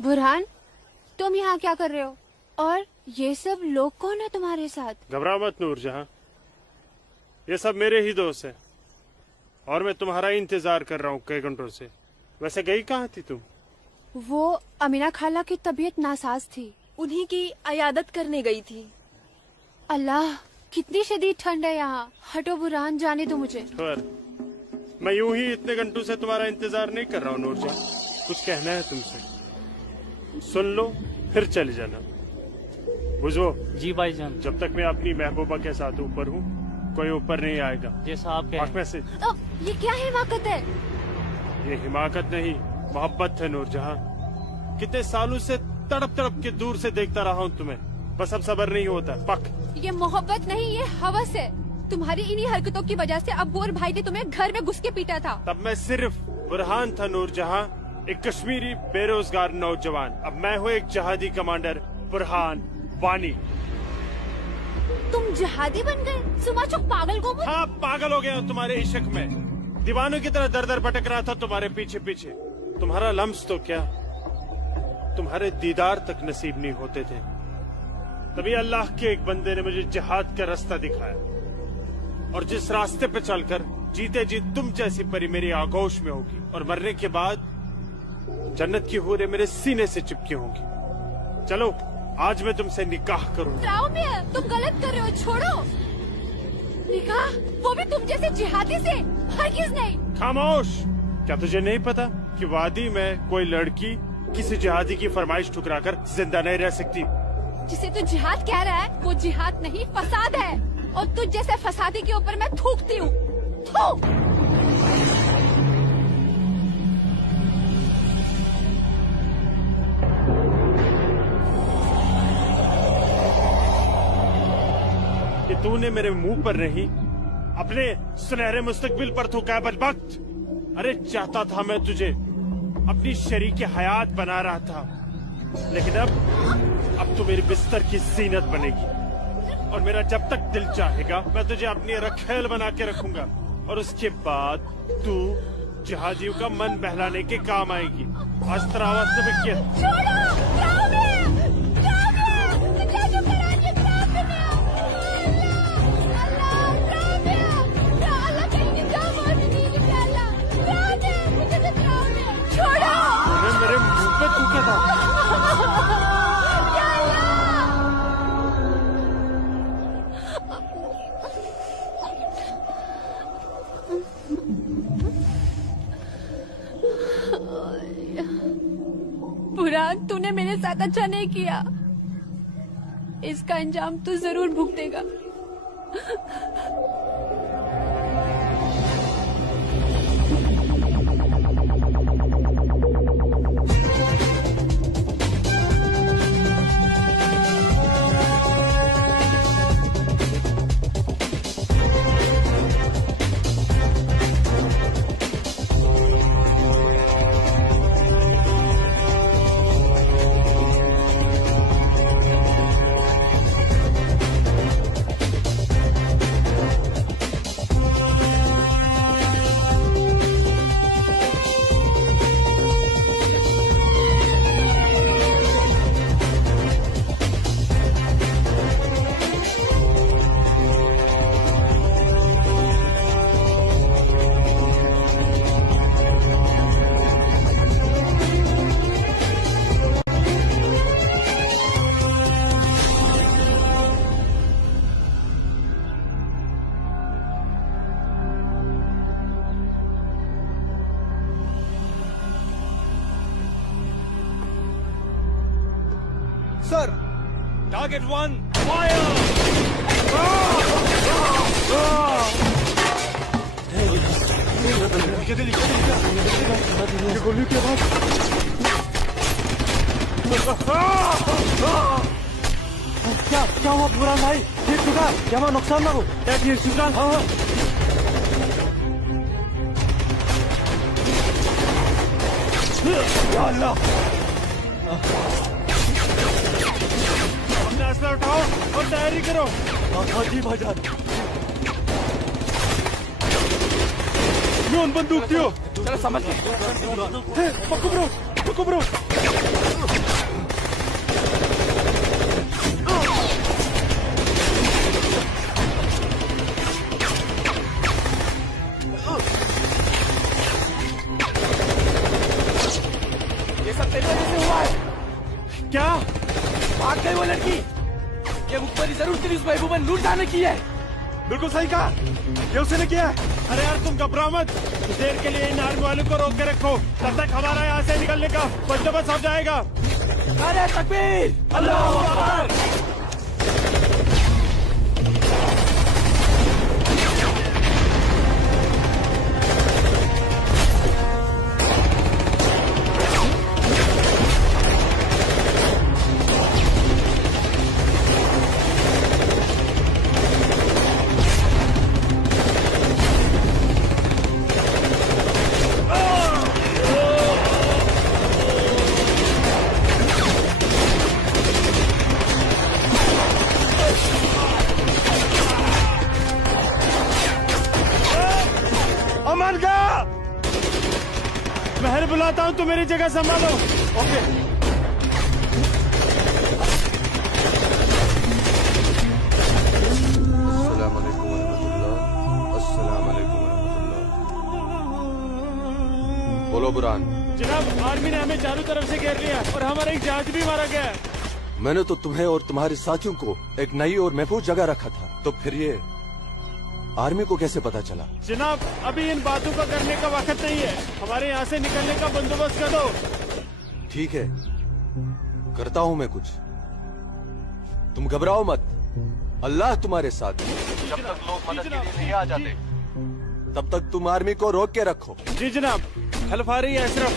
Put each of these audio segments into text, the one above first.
बुरहान, तुम यहाँ क्या कर रहे हो? और ये सब लोग कौन है तुम्हारे साथ? घबरा मत नूरजहां, ये सब मेरे ही दोस्त हैं और मैं तुम्हारा ही इंतजार कर रहा हूँ कई घंटों से। वैसे गई कहाँ थी तुम? वो अमीना खाला की तबीयत नासाज थी, उन्हीं की अयादत करने गई थी। अल्लाह, कितनी शदीद ठंड है यहाँ। हटो बुरहान, जाने दो मुझे। पर मैं यूं ही इतने घंटों से तुम्हारा इंतजार नहीं कर रहा हूँ नूरजहां, कुछ कहना है तुमसे, सुन लो फिर चले जाना। बुझो जी भाईजान। जब तक मैं अपनी महबूबा के साथ ऊपर हूँ कोई ऊपर नहीं आएगा। जैसा आप कहें। में से ये क्या हिमाकत है? ये हिमाकत नहीं, मोहब्बत है नूरजहां। कितने सालों से तड़प तड़प के दूर से देखता रहा हूँ तुम्हें, बस अब सब्र नहीं होता। पक ये मोहब्बत नहीं, ये हवस है। तुम्हारी इन्हीं हरकतों की वजह से अब्बू और भाई ने तुम्हें घर में घुस के पीटा था। तब मैं सिर्फ बुरहान था नूरजहां, एक कश्मीरी बेरोजगार नौजवान। अब मैं हूँ एक जहादी कमांडर, बुरहान वानी। तुम जिहादी बन गए? सुमाचुक पागल को। हाँ, पागल हो गया हूँ तुम्हारे इश्क में, दीवानों की तरह दर दर भटक रहा था तुम्हारे पीछे पीछे। तुम्हारा लम्स तो क्या, तुम्हारे दीदार तक नसीब नहीं होते थे। तभी अल्लाह के एक बंदे ने मुझे जिहाद का रास्ता दिखाया, और जिस रास्ते पे चलकर जीते जी तुम जैसी परी मेरी आगोश में होगी, और मरने के बाद जन्नत की हूरें मेरे सीने से चिपकी होंगी। चलो आज मैं तुमसे निकाह करूंगा। तुम गलत कर रहे हो, छोड़ो। निकाह? वो भी तुम जैसे जिहादी से? हरगिज़ नहीं। खामोश, क्या तुझे नहीं पता कि वादी में कोई लड़की किसी जिहादी की फरमाइश ठुकराकर जिंदा नहीं रह सकती? जिसे तू जिहाद कह रहा है वो जिहाद नहीं, फसाद है। और तुझ जैसे फसादी के ऊपर मैं थूकती हूँ। कि तूने मेरे मुंह पर नहीं अपने सुनहरे मुस्तकबिल पर थूका है बदबख्त। अरे चाहता था मैं तुझे अपनी शरीक हयात बना रहा था, लेकिन अब तू मेरी बिस्तर की जीनत बनेगी, और मेरा जब तक दिल चाहेगा मैं तुझे अपनी रखेल बना के रखूंगा, और उसके बाद तू जिहादियों का मन बहलाने के काम आएगी। आज तेरा आवाज में क्या? मेरे मुंह पे थूका था। बुरहान, तूने मेरे साथ अच्छा नहीं किया, इसका अंजाम तू जरूर भुगतेगा। Sir! Target 1, fire! ये गोली की आवाज। क्या हुआ बुरहान भाई? ठीक चुका? क्या नुकसान ना हो? क्या ठीक चुका? हाँ। या अल्लाह! अपना असला उठाओ और तैयारी करो। हाँ जी भाईजान। यूं बंदूक दियो। चलो समझ गए। पक्को ब्रो। भाग गई वो लड़की। ये मुखबरी जरूर तेरी उस महबूबा ने लूट जाने की है। बिल्कुल सही कहा, ये उसने किया है। अरे यार तुम घबराओ मत, कुछ देर के लिए इन आर्मी वालों को रोक के रखो, तब तक हमारा यहाँ से निकलने का बंदोबस्त हो जाएगा। अरे तकबीर, अल्लाहू अकबर। महल बुलाता हूँ, तुम मेरी जगह संभालो। ओके। अस्सलाम वालेकुम रहमतुल्लाह। अस्सलाम वालेकुम रहमतुल्लाह। बोलो बुरहान। जनाब, आर्मी ने हमें चारों तरफ से घेर लिया और हमारा एक जहाज भी मारा गया है। मैंने तो तुम्हें और तुम्हारे साथियों को एक नई और महफूज जगह रखा था, तो फिर ये आर्मी को कैसे पता चला? जनाब, अभी इन बातों का करने का वक्त नहीं है, हमारे यहाँ से निकलने का बंदोबस्त कर दो। ठीक है, करता हूँ मैं कुछ। तुम घबराओ मत, अल्लाह तुम्हारे साथ है। जब तक लोग मदद के लिए नहीं आ जाते, तब तक तुम आर्मी को रोक के रखो। जी जनाब। हेल्प आ रही है अशरफ।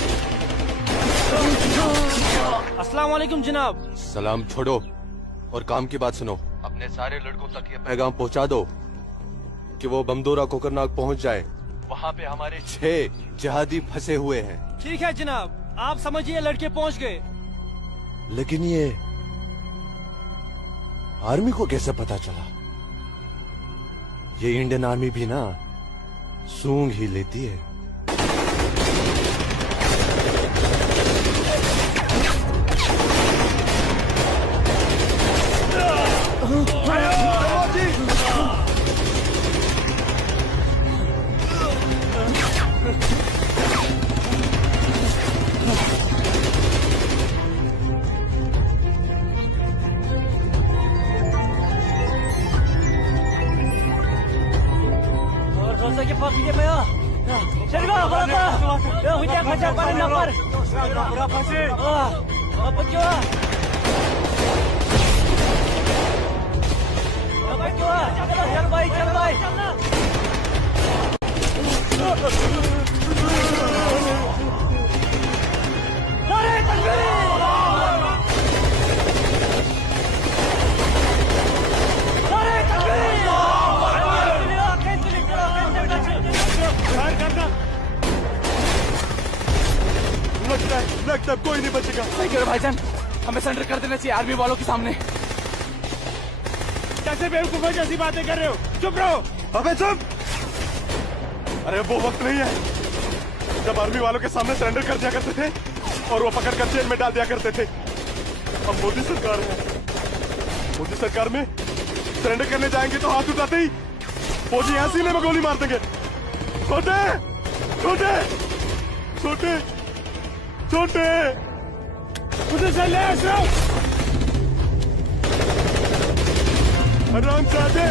अस्सलाम वालेकुम जनाब। सलाम छोड़ो और काम की बात सुनो। अपने सारे लड़कों तक ये पैगाम पहुंचा दो कि वो बमदोरा कोकरनाग पहुंच जाए। वहाँ पे हमारे 6 जिहादी फंसे हुए हैं। ठीक है जनाब, आप समझिए लड़के पहुंच गए। लेकिन ये आर्मी को कैसे पता चला? ये इंडियन आर्मी भी ना सूंघ ही लेती है। लगता कोई नहीं बचेगा। सही कह रहे भाईजान, हमें सरेंडर कर देना चाहिए आर्मी वालों के सामने। कैसे बेवकूफों जैसी बातें कर रहे हो? चुप रहो। अबे चुप! अरे वो वक्त नहीं है जब आर्मी वालों के सामने सरेंडर कर दिया करते थे और वो पकड़ कर जेल में डाल दिया करते थे। अब मोदी सरकार है, मोदी सरकार में सरेंडर करने जाएंगे तो हाथ उठाते ही फौजी यहाँ सीने में गोली मार देंगे। छोटे छोटे छोटे छोटे उधर से ले अशरफ। आराम से आजे,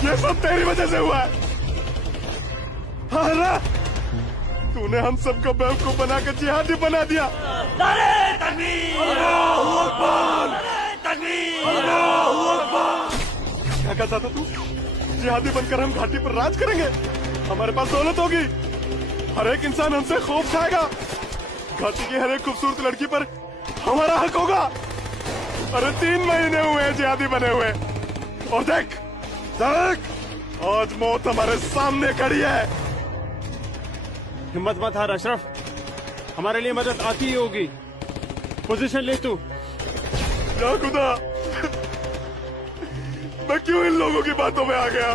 ये सब तेरी वजह से हुआ है। हाँ ना, तूने हम सबको बेवकूफ बना के जिहादी बना दिया। नारे तकबीर! अल्लाहू अकबर! नारे तकबीर! अल्लाहू अकबर! क्या कहता था तू? जिहादी बनकर हम घाटी पर राज करेंगे, हमारे पास दौलत होगी, हर एक इंसान हमसे खौफ खाएगा, घाटी की हर एक खूबसूरत लड़की पर हमारा हक होगा। अरे 3 महीने हुए हैं जिहादी बने हुए, और देख देख आज मौत हमारे सामने खड़ी है। हिम्मत मत हार अशरफ, हमारे लिए मदद आती ही होगी। पोजीशन ले तू। या खुदा, मैं क्यों इन लोगों की बातों में आ गया?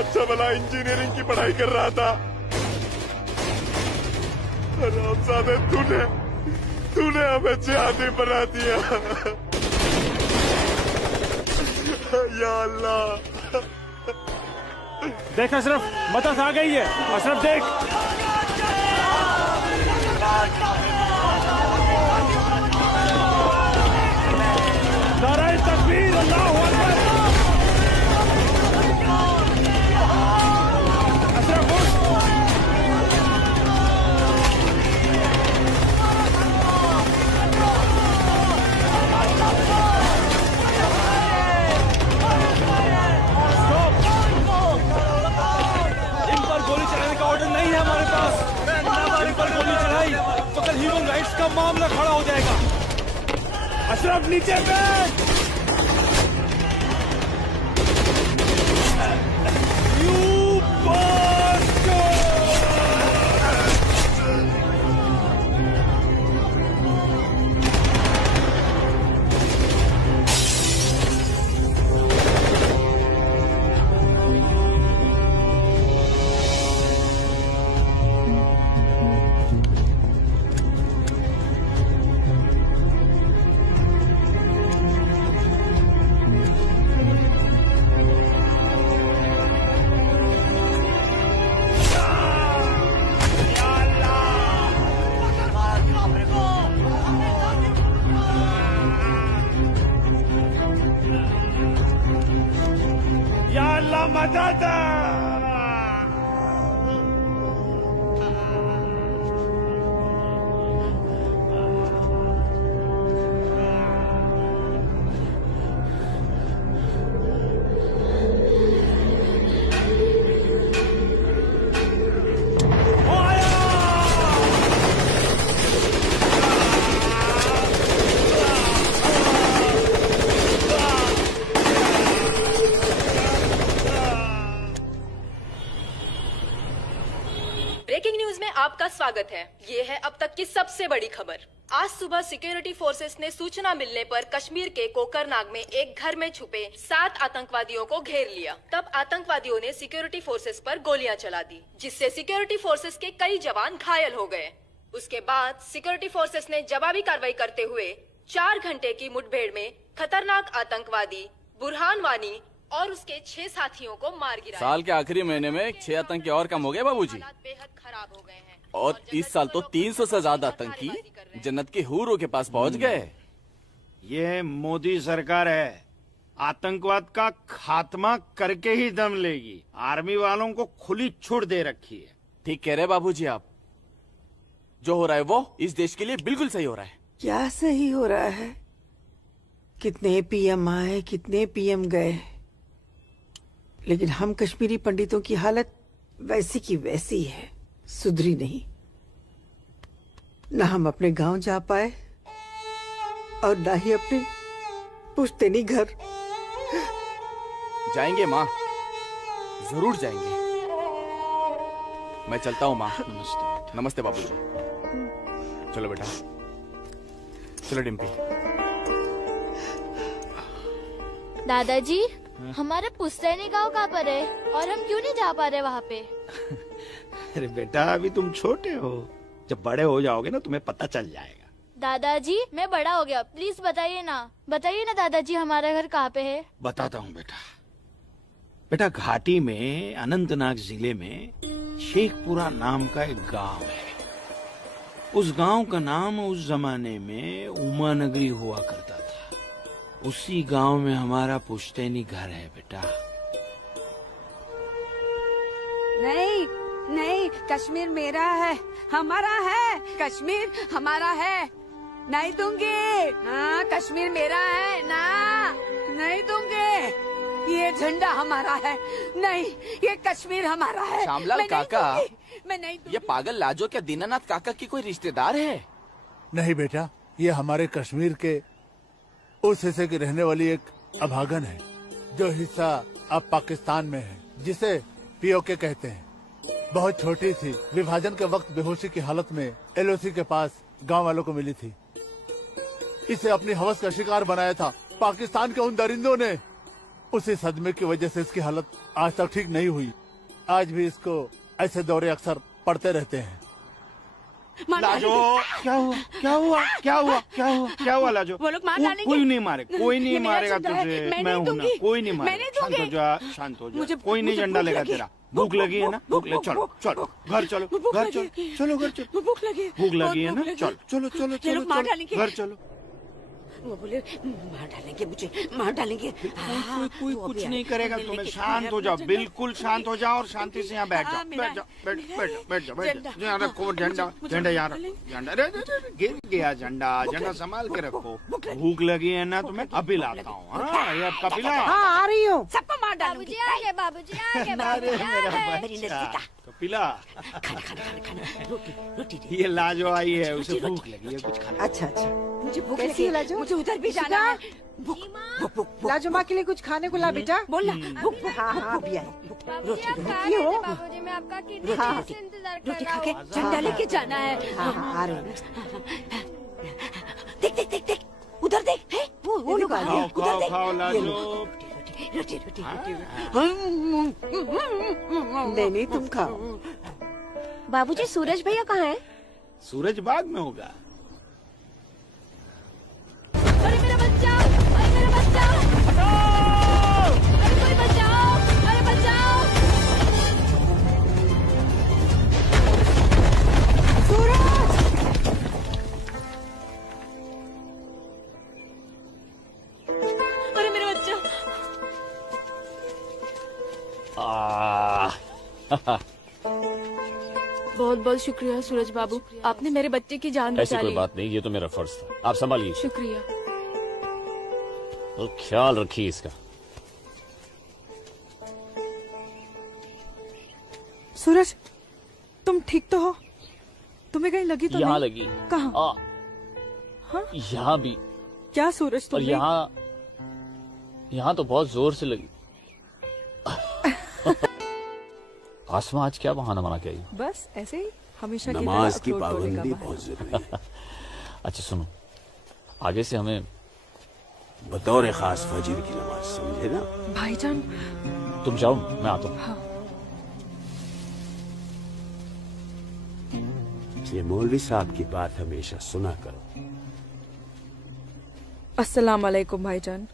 अच्छा भला इंजीनियरिंग की पढ़ाई कर रहा था। हरामजादे, तूने हमें जिहादी बना दिया। या अल्लाह। देख अशरफ, मदद आ गई है। अशरफ देख। नाराए तकबीर, अल्लाहू अकबर। अशरफ उठ। इन पर गोली चलाने का ऑर्डर नहीं है हमारे पास। इन पर गोली चलाई तो कल ह्यूमन राइट्स का मामला खड़ा हो जाएगा। अशरफ नीचे बैठ। You bastard! या अल्लाह मदद। ब्रेकिंग न्यूज में आपका स्वागत है। ये है अब तक की सबसे बड़ी खबर। आज सुबह सिक्योरिटी फोर्सेस ने सूचना मिलने पर कश्मीर के कोकरनाग में एक घर में छुपे 7 आतंकवादियों को घेर लिया। तब आतंकवादियों ने सिक्योरिटी फोर्सेस पर गोलियां चला दी, जिससे सिक्योरिटी फोर्सेस के कई जवान घायल हो गए। उसके बाद सिक्योरिटी फोर्सेस ने जवाबी कार्रवाई करते हुए 4 घंटे की मुठभेड़ में खतरनाक आतंकवादी बुरहान वानी और उसके 6 साथियों को मार गिराया। साल के आखिरी महीने में 6 आतंकी और कम हो गए बाबूजी। हालात बेहद खराब हो गए हैं और इस साल तो 300 से ज्यादा आतंकी जन्नत के हूरों के पास पहुंच गए। ये मोदी सरकार है, आतंकवाद का खात्मा करके ही दम लेगी। आर्मी वालों को खुली छूट दे रखी है। ठीक कह रहे बाबूजी आप। जो हो रहा है वो इस देश के लिए बिल्कुल सही हो रहा है। क्या सही हो रहा है? कितने पीएम आए, कितने पीएम गए, लेकिन हम कश्मीरी पंडितों की हालत वैसी की वैसी है, सुधरी नहीं। न हम अपने गांव जा पाए और न ही अपने पुश्तैनी घर। जाएंगे माँ, जरूर जाएंगे। मैं चलता हूँ माँ। नमस्ते। नमस्ते बाबूजी। चलो बेटा, चलो डिम्पी। दादाजी, हमारा पुश्तैनी गांव कहाँ पर है और हम क्यों नहीं जा पा रहे वहाँ पे? अरे बेटा, अभी तुम छोटे हो, जब बड़े हो जाओगे ना तुम्हें पता चल जाएगा। दादाजी, मैं बड़ा हो गया, प्लीज बताइए ना दादाजी, हमारा घर कहाँ पे है? बताता हूँ बेटा। बेटा, घाटी में अनंतनाग जिले में शेखपुरा नाम का एक गांव है। उस गांव का नाम उस जमाने में उमा नगरी हुआ करता था। उसी गांव में हमारा पुश्तैनी घर है बेटा। नहीं नहीं, कश्मीर मेरा है, हमारा है। कश्मीर हमारा है, नहीं दूंगी। हाँ, कश्मीर मेरा है ना, नहीं दूंगी। ये झंडा हमारा है, नहीं, ये कश्मीर हमारा है। श्यामलाल काका, मैं नहीं दूंगी। ये पागल लाजो क्या दीनानाथ काका की कोई रिश्तेदार है? नहीं बेटा, ये हमारे कश्मीर के उस हिस्से की रहने वाली एक अभागन है, जो हिस्सा अब पाकिस्तान में है, जिसे पीओके कहते हैं। बहुत छोटी थी, विभाजन के वक्त बेहोशी की हालत में एलओसी के पास गांव वालों को मिली थी। इसे अपनी हवस का शिकार बनाया था पाकिस्तान के उन दरिंदों ने। उसी सदमे की वजह से इसकी हालत आज तक ठीक नहीं हुई। आज भी इसको ऐसे दौरे अक्सर पड़ते रहते हैं। लाजो, क्या हुआ क्या हुआ क्या हुआ क्या हुआ क्या हुआ लाजो? वो लोग मार डालेंगे। कोई नहीं मारे, कोई नहीं ये मेरा मारेगा झंडा है, तुझे। मैं मैं नहीं हूं ना, दूंगी। कोई नहीं मैं मारेगा। नहीं शांत हो दूंगी। जा, शांत हो जा। मुझे कोई नहीं झंडा भूख लेगा लगी। तेरा। भूख लगी है ना? भूख लगी, चलो चलो घर चलो, घर चलो, चलो घर चलो। भूख लगी है, भूख लगी है बहुत ना? भूख चलो चलो चलो ये लोग मार चलो डालेंगे। घर चलो। वो बोले मार डालेंगे मुझे, मार डालेंगे। कोई कोई वो कुछ अभी नहीं आए, करेगा मिलने तुम्हें। के शांत लिए हो जाओ, अपना बिल्कुल शांत हो जाओ और शांति से यहाँ बैठ जाओ, मेरा- बैठ जाओ, बैठ बैठ जाओ, बैठ जाओ, बैठ झंडा। जाओ। यहाँ रखो झंडा, मुझे झंडा यहाँ डालेंगे। रखो, झंडा। अरे अरे, अरे, गिर गया झंडा, झंडा संभाल के रखो। भूख लगी है ना तुम्हें? अभी लाता हूँ। हाँ, ये अब कपिला। हाँ आ रही हूँ, सबको मार डालूंगी। बाबूजी आ गए, अरे बाबूजी आ मेरा गए। मेरी बच्चा नसीता। कपिला, खाना खाना खाना खाना, रोटी रोटी दे। ये लाजो आई है, उसे भूख लगी है, कुछ खाना। अच्छा अच्छा, मुझे भूख कैसी लगी है लाजो? मुझे उधर भी जाना है। भूख भूख भूख लाजो माँ के लिए कुछ खाने को ला बेटा। बोल ना, भूख भूख। हाँ हाँ अभी आए। बाबूजी आप कहाँ ये गए हो। थे? बाबूजी मैं आपका कितने हाँ, देर से इंतजार कर रोटी रहा खा के हूँ। झंडा लेके जाना है। हाँ हाँ आ रही हूँ। देख देख देख देख, उधर देख, है वो लोग आ रहे हैं। खाओ उधर खाओ देख। खाओ ये लाजो। लो, रोटी रोटी रोटी। नहीं नहीं तुम खाओ। बाबूजी सूरज भैया कहाँ है? सूरज बाग में होगा। अरे मेरा बच्चा, अरे मेरा बच्चा, अरे कोई बचाओ, अरे बचाओ। अरे मेरा बच्चा। बहुत बहुत शुक्रिया सूरज बाबू, आपने मेरे बच्चे की जान ऐसी बचा कोई ली। बात नहीं, ये तो मेरा फर्ज था। आप संभालिए शुक्रिया। और ख्याल रखिए इसका। सूरज तुम ठीक तो हो? तुम्हें कहीं लगी तो यहाँ नहीं? लगी। कहाँ? हाँ? यहाँ भी। क्या सूरज और तुमने? यहाँ तो बहुत जोर से लगी। आसमां आज क्या बहाना बना के आई? बस ऐसे ही हमेशा की नमाज तरह की अखरोट तोड़ने का पाबंदी बहाना। बहुत जरूरी है। अच्छा सुनो, आगे से हमें बतौर खास फजर की नमाज, समझे ना? भाईजान तुम जाओ, मैं आता हूँ। ये मौलवी साहब की बात हमेशा सुना करो। अस्सलाम वालेकुम भाईजान।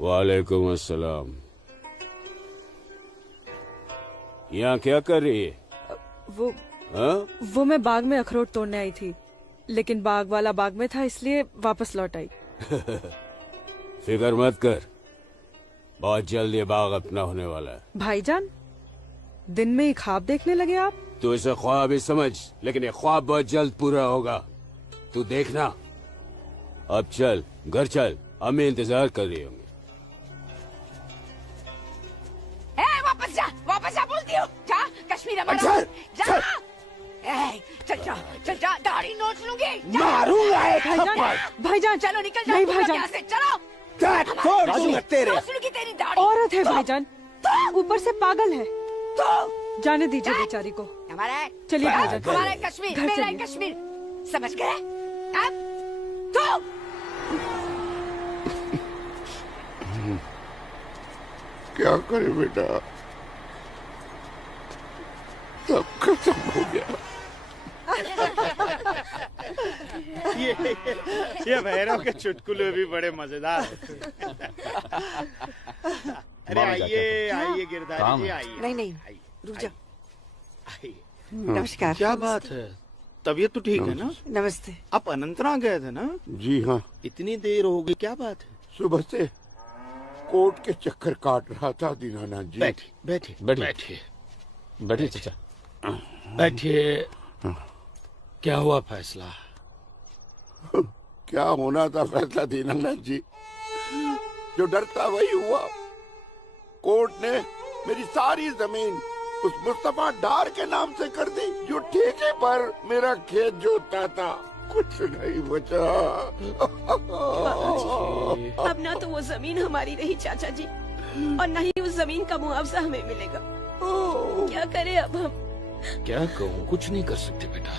वालेकुम अस्सलाम। यहाँ क्या कर रही है? वो मैं बाग में अखरोट तोड़ने आई थी, लेकिन बाग वाला बाग में था इसलिए वापस लौट आई। फिक्र मत कर, बहुत जल्द ये बाग अपना होने वाला है। भाईजान दिन में ही ख्वाब देखने लगे आप? तू इसे ख्वाब ही समझ, लेकिन ये ख्वाब बहुत जल्द पूरा होगा, तू देखना। अब चल घर चल, हमें इंतजार कर रही होंगे। वापस जा बोलती हूँ। जा कश्मीर में चल, जा। चल। चल जा, दाढ़ी नोच लूंगी। मारूंगा एक भाईजान भाईजान चलो निकल जाओ नहीं तुम लोग भाईजान, यहाँ से, चलो। तेरे नोच लूंगी तेरी दाढ़ी। औरत है भाईजान, ऊपर से पागल है। जाने दीजिए बेचारी को। हमारा है, चलिए भाईजान, हमारा है कश्मीर, घर मेरा है चलिए। कश्मीर, समझ गए? अब तो क्या करे बेटा, सब खत्म हो गया। ये भैरव के चुटकुले भी बड़े मजेदार हैं। अरे आइए आइए गिरधारी जी, आइए। नहीं नहीं रुक जा। आइए। नमस्कार। क्या बात है? तबीयत तो ठीक है ना? नमस्ते। आप अनंतनाग गए थे ना? जी हाँ, इतनी देर हो गई, क्या बात है? सुबह से कोर्ट के चक्कर काट रहा था दीनानाथ जी। बैठिए बैठिए बैठिए बैठिए चाचा। बैठिए। क्या हुआ फैसला? क्या होना था फैसला दीनानाथ जी, जो डर था वही हुआ। कोर्ट ने मेरी सारी जमीन उस मुस्तफा डार के नाम से कर दी, जो ठेके पर मेरा खेत जोतता था। कुछ नहीं बचा। अब ना तो वो जमीन हमारी रही चाचा जी, और न ही उस जमीन का मुआवजा हमें मिलेगा। क्या करें अब हम? क्या कहूँ, कुछ नहीं कर सकते बेटा।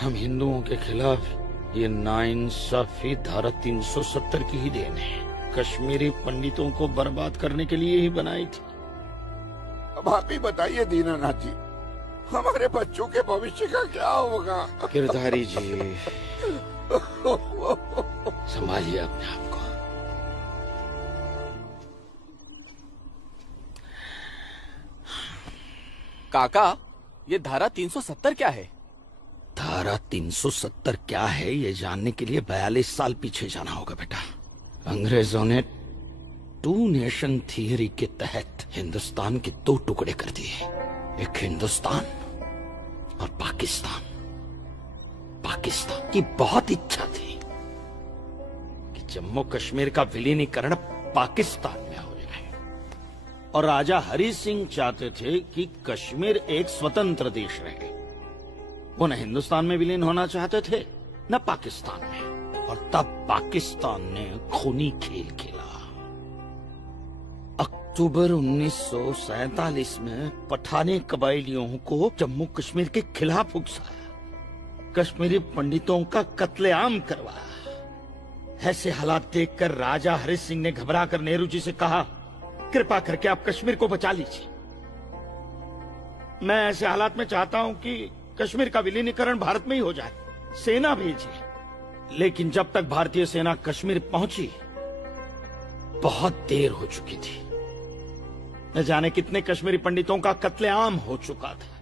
हम हिंदुओं के खिलाफ ये नाइंसाफी धारा 370 की ही देन है। कश्मीरी पंडितों को बर्बाद करने के लिए ही बनाई थी। अब आप ही बताइए दीनानाथ जी, हमारे बच्चों के भविष्य का क्या होगा? गिरधारी जी संभालिए अपने आप को। काका, ये धारा 370 क्या है? धारा 370 क्या है ये जानने के लिए 42 साल पीछे जाना होगा बेटा। अंग्रेजों ने टू नेशन थियरी के तहत हिंदुस्तान के 2 टुकड़े कर दिए, एक हिंदुस्तान और पाकिस्तान। पाकिस्तान की बहुत इच्छा थी कि जम्मू कश्मीर का विलीनीकरण पाकिस्तान में हो जाए, और राजा हरि सिंह चाहते थे कि कश्मीर एक स्वतंत्र देश रहे। वो न हिंदुस्तान में विलीन होना चाहते थे न पाकिस्तान में, और तब पाकिस्तान ने खूनी खेल खेला। अक्टूबर 1947 में पठानी कबायलियों को जम्मू कश्मीर के खिलाफ उकसाया, कश्मीरी पंडितों का कत्लेआम करवाया। ऐसे हालात देखकर राजा हरि सिंह ने घबराकर नेहरू जी से कहा, कृपा करके आप कश्मीर को बचा लीजिए। मैं ऐसे हालात में चाहता हूं कि कश्मीर का विलीनीकरण भारत में ही हो जाए, सेना भेजिए। लेकिन जब तक भारतीय सेना कश्मीर पहुंची बहुत देर हो चुकी थी। न जाने कितने कश्मीरी पंडितों का कत्लेआम हो चुका था।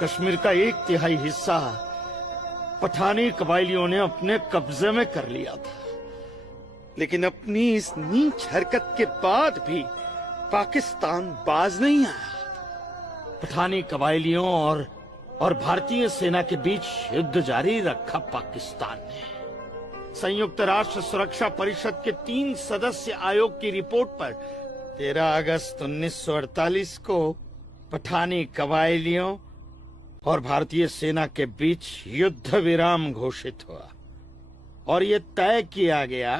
कश्मीर का 1/3 हिस्सा पठानी कबायलियों ने अपने कब्जे में कर लिया था। लेकिन अपनी इस नीच हरकत के बाद भी पाकिस्तान बाज नहीं आया। पठानी कबायलियों और भारतीय सेना के बीच युद्ध जारी रखा पाकिस्तान ने। संयुक्त राष्ट्र सुरक्षा परिषद के 3 सदस्य आयोग की रिपोर्ट पर 13 अगस्त 1948 को पठानी कबायलियों और भारतीय सेना के बीच युद्ध विराम घोषित हुआ, और ये तय किया गया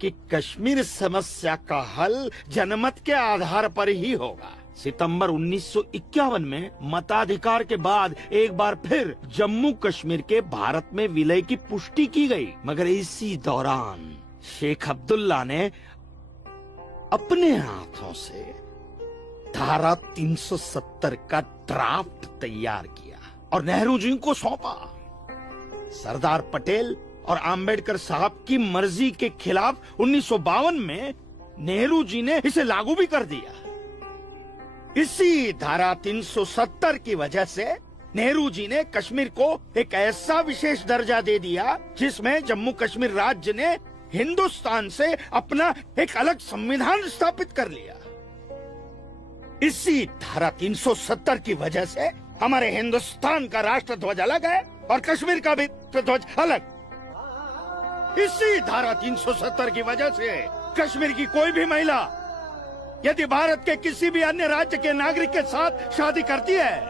कि कश्मीर समस्या का हल जनमत के आधार पर ही होगा। सितंबर 1951 में मताधिकार के बाद एक बार फिर जम्मू कश्मीर के भारत में विलय की पुष्टि की गई, मगर इसी दौरान शेख अब्दुल्ला ने अपने हाथों से धारा 370 का ड्राफ्ट तैयार किया और नेहरू जी को सौंपा। सरदार पटेल और आम्बेडकर साहब की मर्जी के खिलाफ 1952 में नेहरू जी ने इसे लागू भी कर दिया। इसी धारा 370 की वजह से नेहरू जी ने कश्मीर को एक ऐसा विशेष दर्जा दे दिया जिसमें जम्मू कश्मीर राज्य ने हिंदुस्तान से अपना एक अलग संविधान स्थापित कर लिया। इसी धारा 370 की वजह से हमारे हिंदुस्तान का राष्ट्र ध्वज अलग है और कश्मीर का भी ध्वज अलग। इसी धारा 370 की वजह से कश्मीर की कोई भी महिला यदि भारत के किसी भी अन्य राज्य के नागरिक के साथ शादी करती है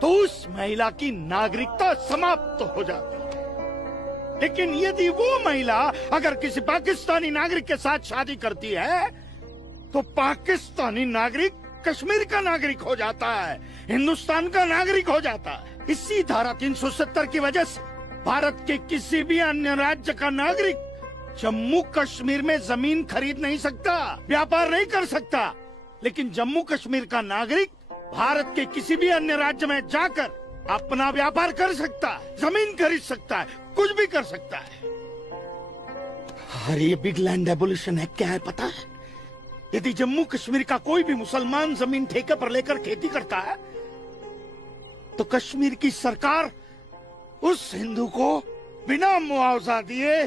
तो उस महिला की नागरिकता समाप्त हो जाती है। लेकिन यदि वो महिला अगर किसी पाकिस्तानी नागरिक के साथ शादी करती है तो पाकिस्तानी नागरिक कश्मीर का नागरिक हो जाता है, हिंदुस्तान का नागरिक हो जाता है। इसी धारा 370 की वजह से भारत के किसी भी अन्य राज्य का नागरिक जम्मू कश्मीर में जमीन खरीद नहीं सकता, व्यापार नहीं कर सकता। लेकिन जम्मू कश्मीर का नागरिक भारत के किसी भी अन्य राज्य में जाकर अपना व्यापार कर सकता है, जमीन खरीद सकता है, कुछ भी कर सकता है। अरे ये बिग लैंड एबोल्यूशन है, क्या है पता है? यदि जम्मू कश्मीर का कोई भी मुसलमान जमीन ठेके पर लेकर खेती करता है तो कश्मीर की सरकार उस हिंदू को बिना मुआवजा दिए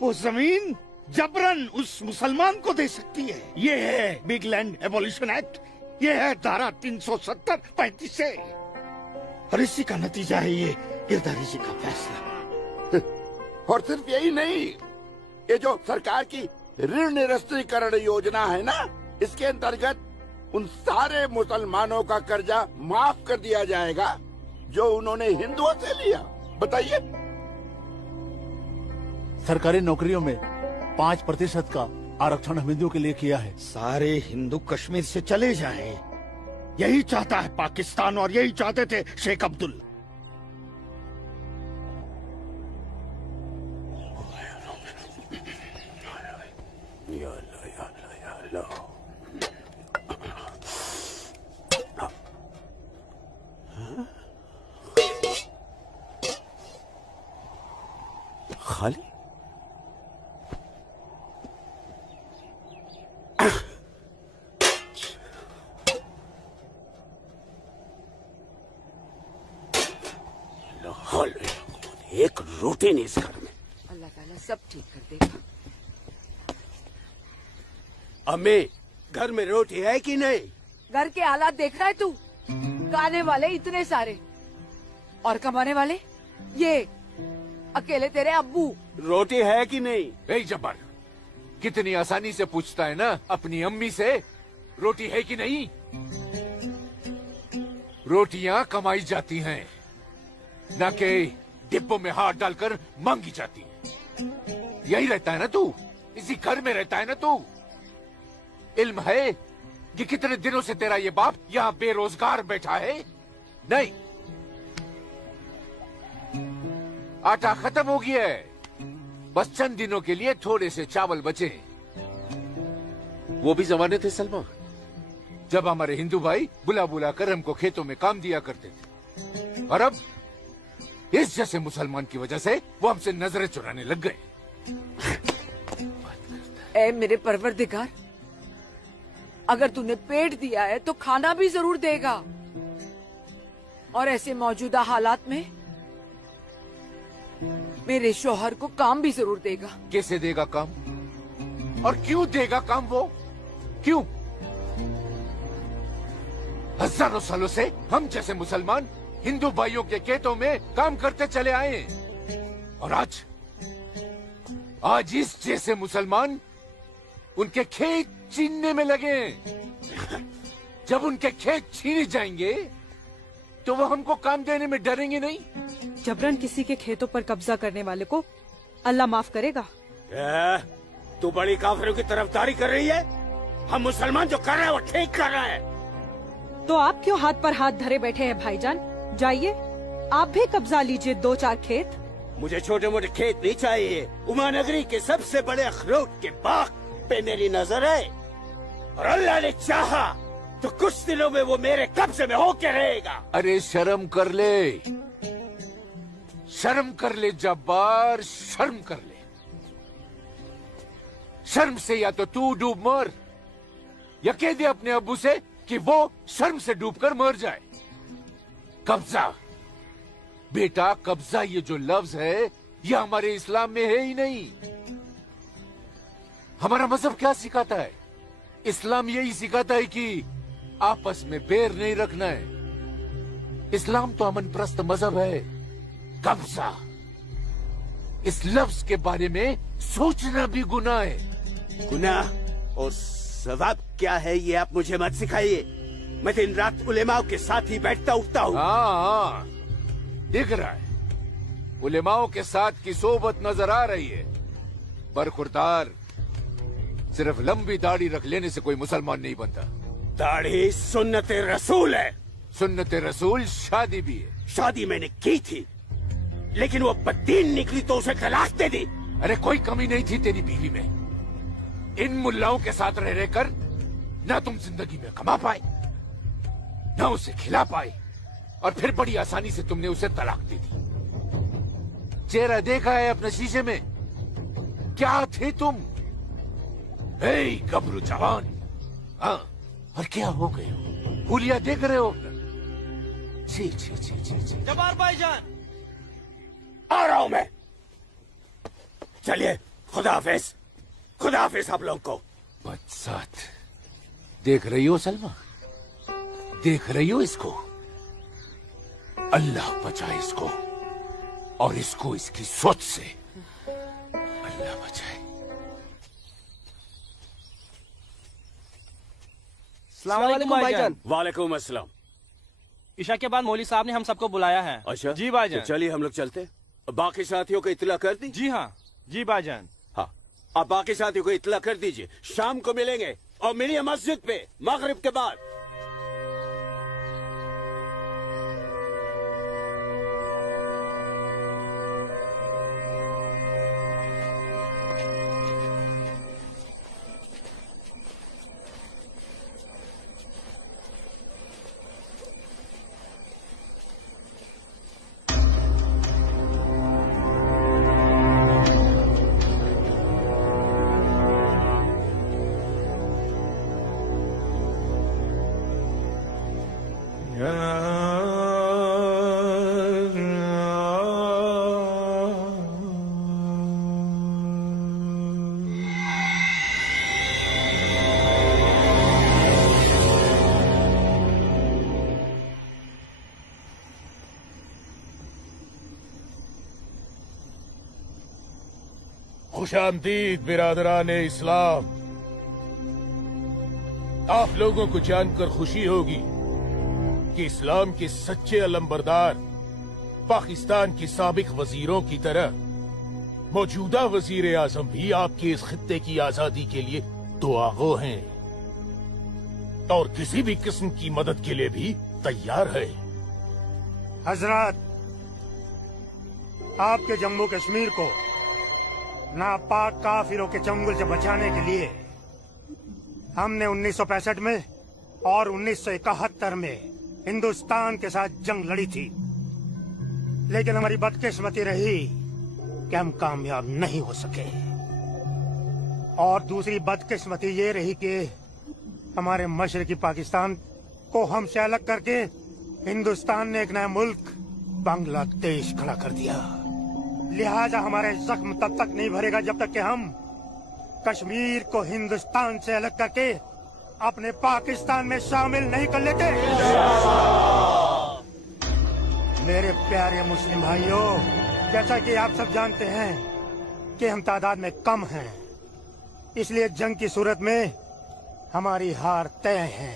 वो जमीन जबरन उस मुसलमान को दे सकती है। ये है बिग लैंड एबोल्यूशन एक्ट, ये है धारा 370-35 से, और इसी का नतीजा है ये गिरधारी जी का फैसला। और सिर्फ यही नहीं, ये जो सरकार की ऋण निरस्तीकरण योजना है ना, इसके अंतर्गत उन सारे मुसलमानों का कर्जा माफ कर दिया जाएगा जो उन्होंने हिंदुओं से लिया। बताइए। सरकारी नौकरियों में 5% का आरक्षण हम हिंदुओं के लिए किया है। सारे हिंदू कश्मीर से चले जाएं, यही चाहता है पाकिस्तान और यही चाहते थे शेख अब्दुल्ला। खाली कमाल है लोगों, एक रोटी नहीं इस घर में। अल्लाह ताला सब ठीक कर देगा। अम्मी, घर में रोटी है कि नहीं? घर के हालात देख रहा है तू? खाने वाले इतने सारे और कमाने वाले ये अकेले तेरे अब्बू। रोटी है कि नहीं? ए जब्बार, कितनी आसानी से पूछता है ना अपनी अम्मी से रोटी है कि नहीं। रोटियां कमाई जाती हैं, न कि डिब्बों में हाथ डालकर मांगी जाती हैं। यही रहता है ना तू, इसी घर में रहता है ना तू। इल्म है कि कितने दिनों से तेरा ये बाप यहाँ बेरोजगार बैठा है? नहीं, आटा खत्म हो गया है, बस चंद दिनों के लिए थोड़े से चावल बचे। वो भी जमाने थे सलमा, जब हमारे हिंदू भाई बुला बुला कर हमको खेतों में काम दिया करते थे, और अब इस जैसे मुसलमान की वजह से वो हमसे नजरें चुराने लग गए। ए मेरे परवरदिगार, अगर तूने पेट दिया है तो खाना भी जरूर देगा, और ऐसे मौजूदा हालात में मेरे शौहर को काम भी जरूर देगा। कैसे देगा काम, और क्यों देगा काम? वो क्यों? हजारों सालों से हम जैसे मुसलमान हिंदू भाइयों के खेतों में काम करते चले आए हैं, और आज इस जैसे मुसलमान उनके खेत छीनने में लगे हैं। जब उनके खेत छीने जाएंगे तो वो हमको काम देने में डरेंगे नहीं। जबरन किसी के खेतों पर कब्जा करने वाले को अल्लाह माफ करेगा। तू बड़ी काफिरों की तरफदारी कर रही है? हम मुसलमान जो कर रहे हैं वो ठीक कर रहे हैं। तो आप क्यों हाथ पर हाथ धरे बैठे हैं भाईजान? जाइए आप भी कब्जा लीजिए 2-4 खेत। मुझे छोटे मोटे खेत नहीं चाहिए, उमानगरी के सबसे बड़े अखरोट के बाग पे मेरी नजर है, और अल्लाह ने चाहा तो कुछ दिनों में वो मेरे कब्जे में होके रहेगा। अरे शर्म कर ले, शर्म कर ले जब्बार, शर्म कर ले। शर्म से या तो तू डूब मर, या कह दे अपने अब्बू से कि वो शर्म से डूबकर मर जाए। कब्जा बेटा, कब्जा ये जो लफ्ज है ये हमारे इस्लाम में है ही नहीं। हमारा मजहब क्या सिखाता है? इस्लाम यही सिखाता है कि आपस में बैर नहीं रखना है। इस्लाम तो अमन प्रस्त मजहब है। कब्जा, इस लफ्ज के बारे में सोचना भी गुनाह है। गुनाह और सवाब क्या है ये आप मुझे मत सिखाइए। मैं दिन रात उलेमाओं के साथ ही बैठता उठता हूँ। हाँ, दिख रहा है उलेमाओं के साथ की सोबत नजर आ रही है। बरखुरदार, सिर्फ लंबी दाढ़ी रख लेने से कोई मुसलमान नहीं बनता। दाढ़ी सुन्नत रसूल है। सुन्नत रसूल शादी भी है। शादी मैंने की थी, लेकिन वो बददीन निकली तो उसे तलाक दे दी। अरे कोई कमी नहीं थी तेरी बीवी में। इन मुल्लाओं के साथ रह रहकर ना तुम जिंदगी में कमा पाए, ना उसे खिला पाए, और फिर बड़ी आसानी से तुमने उसे तलाक दे दी। चेहरा देखा है अपने शीशे में? क्या थे तुम? गबरू जवान। हाँ, और क्या हो गए हो? हुलिया देख रहे हो? छी छी छी छी छी। जब्बार भाईजान, आ रहा हूं मैं। चलिए, खुदा हाफिज, खुदा हाफिज आप लोग को। बदसात, देख रही हो सलमा? देख रही हो इसको? अल्लाह बचाए इसको, और इसको इसकी सोच से। अल्लाह बचाए। अस्सलाम वालेकुम भाईजान। वालेकुम अस्सलाम। ईशा के बाद मौली साहब ने हम सबको बुलाया है। अच्छा जी भाईजान। तो चलिए हम लोग चलते। बाकी साथियों को इत्तला कर दी? जी हाँ, जी भाईजान। हाँ, आप बाकी साथियों को इत्तला कर दीजिए। शाम को मिलेंगे और मिलिए मस्जिद पे मगरिब के बाद। खुशामदीद बिरादरान इस्लाम। आप लोगों को जानकर खुशी होगी कि इस्लाम के सच्चे अलंबरदार पाकिस्तान के साबिक वजीरों की तरह मौजूदा वजीर आजम भी आपके इस खित्ते की आजादी के लिए दुआगो हैं और किसी भी किस्म की मदद के लिए भी तैयार है। हजरत, आपके जम्मू कश्मीर को नापाक काफिरों के चंगुल से बचाने के लिए हमने 1965 में और 1971 में हिंदुस्तान के साथ जंग लड़ी थी, लेकिन हमारी बदकिस्मती रही कि हम कामयाब नहीं हो सके। और दूसरी बदकिस्मती ये रही कि हमारे मशरकी पाकिस्तान को हमसे अलग करके हिंदुस्तान ने एक नया मुल्क बांग्लादेश खड़ा कर दिया। लिहाजा हमारे जख्म तब तक नहीं भरेगा जब तक कि हम कश्मीर को हिंदुस्तान से अलग करके अपने पाकिस्तान में शामिल नहीं कर लेते। मेरे प्यारे मुस्लिम भाइयों, जैसा कि आप सब जानते हैं कि हम तादाद में कम हैं, इसलिए जंग की सूरत में हमारी हार तय है।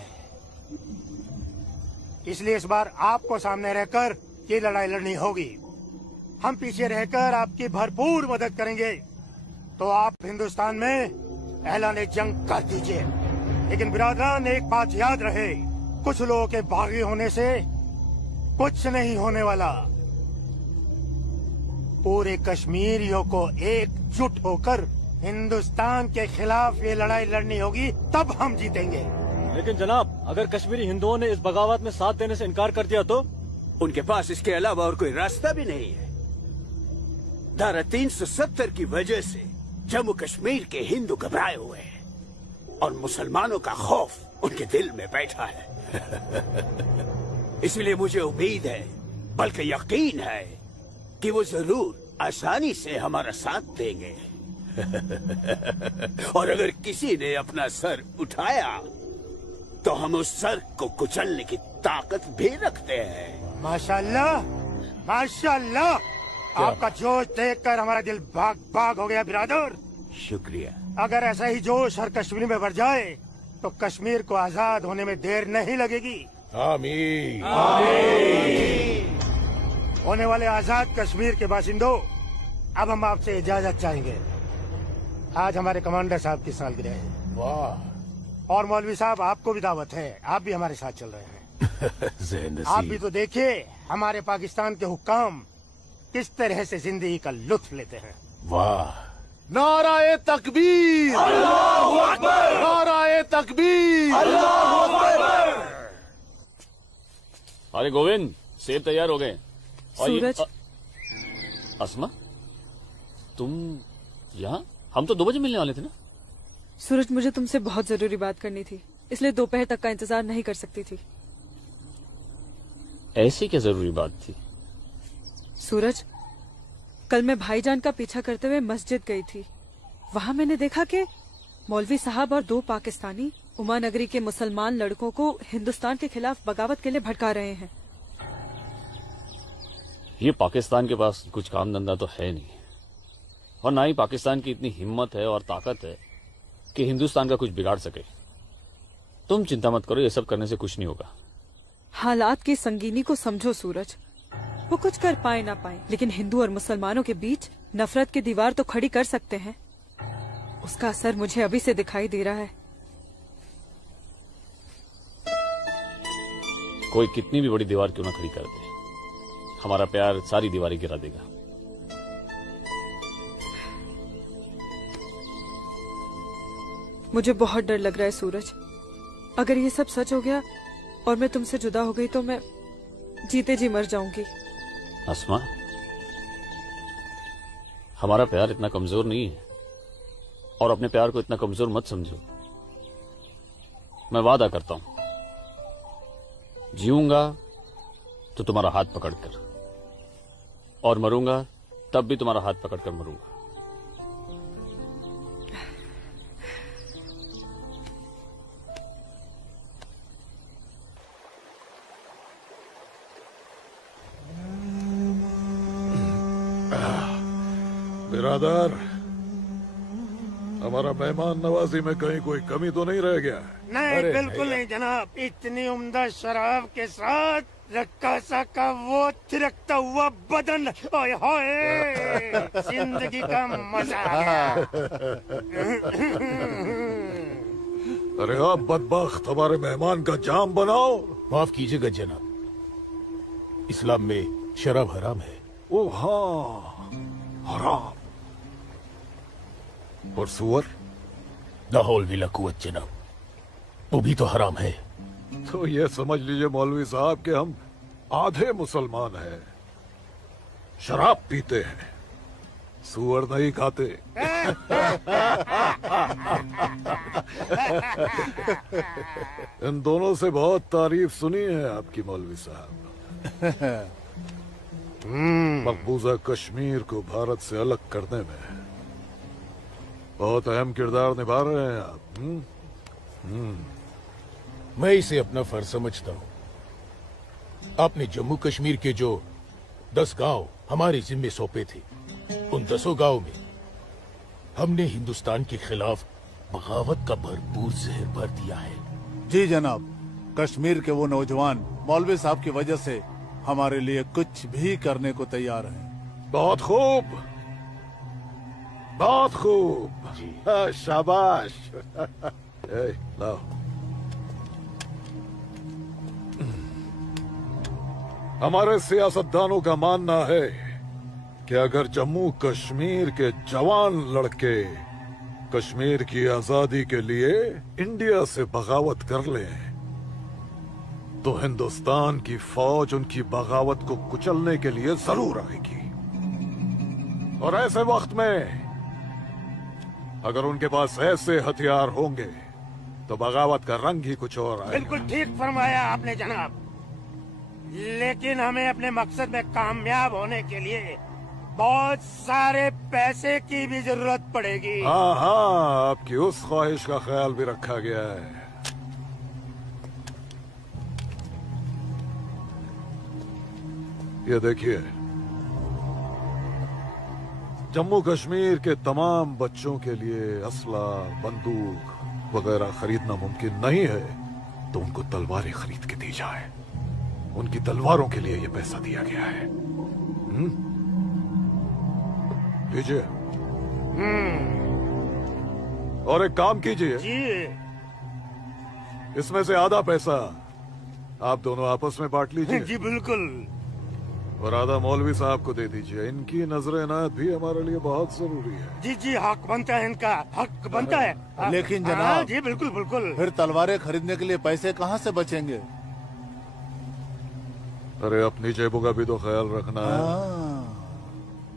इसलिए इस बार आपको सामने रहकर ये लड़ाई लड़नी होगी। हम पीछे रहकर आपकी भरपूर मदद करेंगे, तो आप हिंदुस्तान में ऐलान जंग कर दीजिए। लेकिन बिरादरान, एक बात याद रहे, कुछ लोगों के बागी होने से कुछ नहीं होने वाला। पूरे कश्मीरियों को एकजुट होकर हिंदुस्तान के खिलाफ ये लड़ाई लड़नी होगी, तब हम जीतेंगे। लेकिन जनाब, अगर कश्मीरी हिंदुओं ने इस बगावत में साथ देने से इनकार कर दिया तो? उनके पास इसके अलावा और कोई रास्ता भी नहीं है। धारा 370 की वजह से जम्मू कश्मीर के हिंदू घबराए हुए हैं और मुसलमानों का खौफ उनके दिल में बैठा है। इसलिए मुझे उम्मीद है, बल्कि यकीन है, कि वो जरूर आसानी से हमारा साथ देंगे। और अगर किसी ने अपना सर उठाया तो हम उस सर को कुचलने की ताकत भी रखते हैं। माशाल्लाह, माशाल्लाह, आपका जोश देखकर हमारा दिल भाग भाग हो गया बिरादर। शुक्रिया। अगर ऐसा ही जोश हर कश्मीरी में भर जाए तो कश्मीर को आजाद होने में देर नहीं लगेगी। आमीन। होने वाले आजाद कश्मीर के बाशिंदों, अब हम आपसे इजाजत चाहेंगे। आज हमारे कमांडर साहब की सालगिरह है। वाह। और मौलवी साहब, आपको भी दावत है, आप भी हमारे साथ चल रहे हैं। आप भी तो देखिए हमारे पाकिस्तान के हुक्काम किस तरह से जिंदगी का लुत्फ लेते हैं। वाह। नाराए तकबीर, अल्लाहू अकबर, नाराए तकबीर, अल्लाहू अकबर। अरे गोविंद, सेब तैयार हो गए। और सूरज। अस्मा, तुम यहाँ? हम तो 2 बजे मिलने वाले थे ना। सूरज, मुझे तुमसे बहुत जरूरी बात करनी थी, इसलिए दोपहर तक का इंतजार नहीं कर सकती थी। ऐसी क्या जरूरी बात थी? सूरज, कल मैं भाईजान का पीछा करते हुए मस्जिद गई थी। वहाँ मैंने देखा कि मौलवी साहब और 2 पाकिस्तानी उमा नगरी के मुसलमान लड़कों को हिंदुस्तान के खिलाफ बगावत के लिए भड़का रहे हैं। ये पाकिस्तान के पास कुछ काम धंधा तो है नहीं, और ना ही पाकिस्तान की इतनी हिम्मत है और ताकत है कि हिंदुस्तान का कुछ बिगाड़ सके। तुम चिंता मत करो, ये सब करने से कुछ नहीं होगा। हालात की संगीनी को समझो सूरज। वो कुछ कर पाए ना पाए, लेकिन हिंदू और मुसलमानों के बीच नफरत की दीवार तो खड़ी कर सकते हैं। उसका असर मुझे अभी से दिखाई दे रहा है। कोई कितनी भी बड़ी दीवार क्यों ना खड़ी कर दे, हमारा प्यार सारी दीवारें गिरा देगा। मुझे बहुत डर लग रहा है सूरज। अगर ये सब सच हो गया और मैं तुमसे जुदा हो गई तो मैं जीते जी मर जाऊंगी। अस्मा, हमारा प्यार इतना कमजोर नहीं है, और अपने प्यार को इतना कमजोर मत समझो। मैं वादा करता हूं, जीऊंगा तो तुम्हारा हाथ पकड़कर, और मरूंगा तब भी तुम्हारा हाथ पकड़कर मरूंगा। बिरादर, हमारा मेहमान नवाजी में कहीं कोई कमी तो नहीं रह गया है? नहीं, अरे बिल्कुल नहीं जनाब। इतनी उम्दा शराब के साथ रक्कासा का वो थिरकता हुआ बदन, ओए होए, जिंदगी का मजा आ गया। अरे आप बदबख्त हमारे मेहमान का जाम बनाओ। माफ कीजिएगा जनाब, इस्लाम में शराब हराम है। ओ हाँ, हराम। और सुअर? लाहौल विला कुव्वत जनाब, वो भी तो हराम है। तो ये समझ लीजिए मौलवी साहब कि हम आधे मुसलमान हैं, शराब पीते हैं, सुअर नहीं खाते। इन दोनों से बहुत तारीफ सुनी है आपकी मौलवी साहब। मकबूजा कश्मीर को भारत से अलग करने में बहुत अहम किरदार निभा रहे हैं आप। मैं इसे अपना फर्ज समझता हूँ। आपने जम्मू कश्मीर के जो 10 गांव हमारे जिम्मे सौंपे थे, उन 10 गांव में हमने हिंदुस्तान के खिलाफ बगावत का भरपूर जहर भर दिया है। जी जनाब, कश्मीर के वो नौजवान मौलवी साहब की वजह से हमारे लिए कुछ भी करने को तैयार हैं। बहुत खूब, बहुत खूब। शाबाश। लाओ। हमारे सियासतदानों का मानना है कि अगर जम्मू कश्मीर के जवान लड़के कश्मीर की आजादी के लिए इंडिया से बगावत कर लें तो हिंदुस्तान की फौज उनकी बगावत को कुचलने के लिए जरूर आएगी। और ऐसे वक्त में अगर उनके पास ऐसे हथियार होंगे तो बगावत का रंग ही कुछ और आएगा। बिल्कुल ठीक फरमाया आपने जनाब, लेकिन हमें अपने मकसद में कामयाब होने के लिए बहुत सारे पैसे की भी जरूरत पड़ेगी। हाँ हाँ, आपकी उस ख्वाहिश का ख्याल भी रखा गया है। ये देखिए, जम्मू कश्मीर के तमाम बच्चों के लिए असला, बंदूक वगैरह खरीदना मुमकिन नहीं है, तो उनको तलवारें खरीद के दी जाए। उनकी तलवारों के लिए ये पैसा दिया गया है। लीजिए। और एक काम कीजिए, इसमें से आधा पैसा आप दोनों आपस में बांट लीजिए। जी बिल्कुल। और आधा मौलवी साहब को दे दीजिए। इनकी नजर इनायत भी हमारे लिए बहुत जरूरी है। जी जी, हक बनता है, इनका हक बनता है। लेकिन जनाब, जी बिल्कुल बिल्कुल। फिर तलवारें खरीदने के लिए पैसे कहाँ से बचेंगे? अरे अपनी जेबों का भी तो ख्याल रखना है।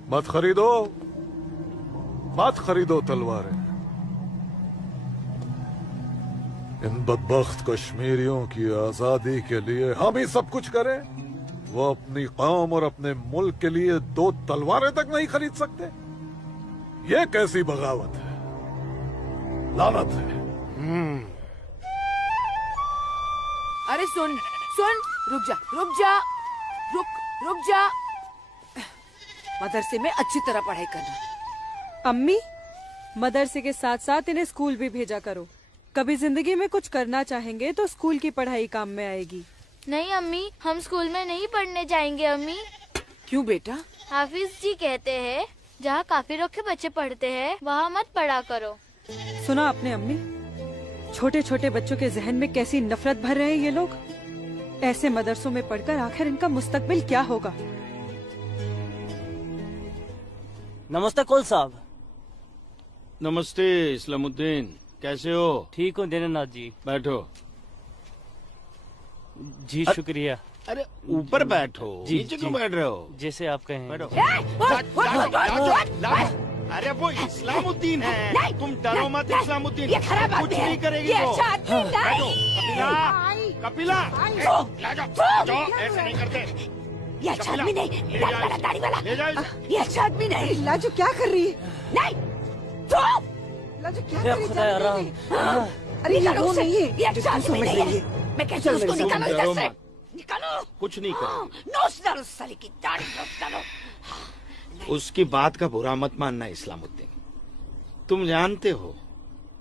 मत खरीदो, मत खरीदो तलवारें। इन बदबख्त कश्मीरियों की आजादी के लिए हम ही सब कुछ करें, वो अपनी कौम और अपने मुल्क के लिए 2 तलवारें तक नहीं खरीद सकते। ये कैसी बगावत है, लानत है। अरे सुन सुन, रुक जा रुक जा, रुक जा। मदरसे में अच्छी तरह पढ़ाई करना। अम्मी, मदरसे के साथ साथ इन्हें स्कूल भी भेजा करो। कभी जिंदगी में कुछ करना चाहेंगे तो स्कूल की पढ़ाई काम में आएगी। नहीं अम्मी, हम स्कूल में नहीं पढ़ने जाएंगे अम्मी। क्यों बेटा? हाफिज जी कहते हैं जहाँ काफिरों के बच्चे पढ़ते हैं वहाँ मत पढ़ा करो। सुना आपने अम्मी? छोटे छोटे बच्चों के जहन में कैसी नफरत भर रहे हैं ये लोग। ऐसे मदरसों में पढ़कर आखिर इनका मुस्तकबिल क्या होगा? नमस्ते कुल साहब। नमस्ते इस्लामुद्दीन, कैसे हो? ठीक हो दीनानाथ जी। बैठो। जी शुक्रिया। अरे ऊपर बैठो, जी, नीचे जी। क्यों बैठ रहे हो? जैसे आप कहें। बैठो। अरे वो इस्लामुद्दीन है, तुम डरो मत। इस्लामुद्दीन ये खराब कुछ आदमी है। नहीं करेगी ये वो। अच्छा आदमी नहीं। कपिला, कपिला, जाओ, ऐसे नहीं करते। ये अच्छा आदमी नहीं, ले दाढ़ी जाओ वाला, दाढ़ी वाला। ले जाओ इसे। ये अच्छा आदमी नहीं। लाजो क्या कर रही है? नहीं, चुप। लाजो क्या अरे कर रही खुदा है? आराम। अरे ये निकालो वो उसे। नहीं है ये अच्छा जो तू आदमी समझ नहीं रही है। है। मैं कहती चल हूँ उसको मेरे निकालो साथ। इधर से। मत। निकालो। कुछ नहीं करेंगे। नोच डालो साले की दाढ़ी, नोच डालो। उसकी बात का बुरा मत मानना इस्लामुद्दीन। तुम जानते हो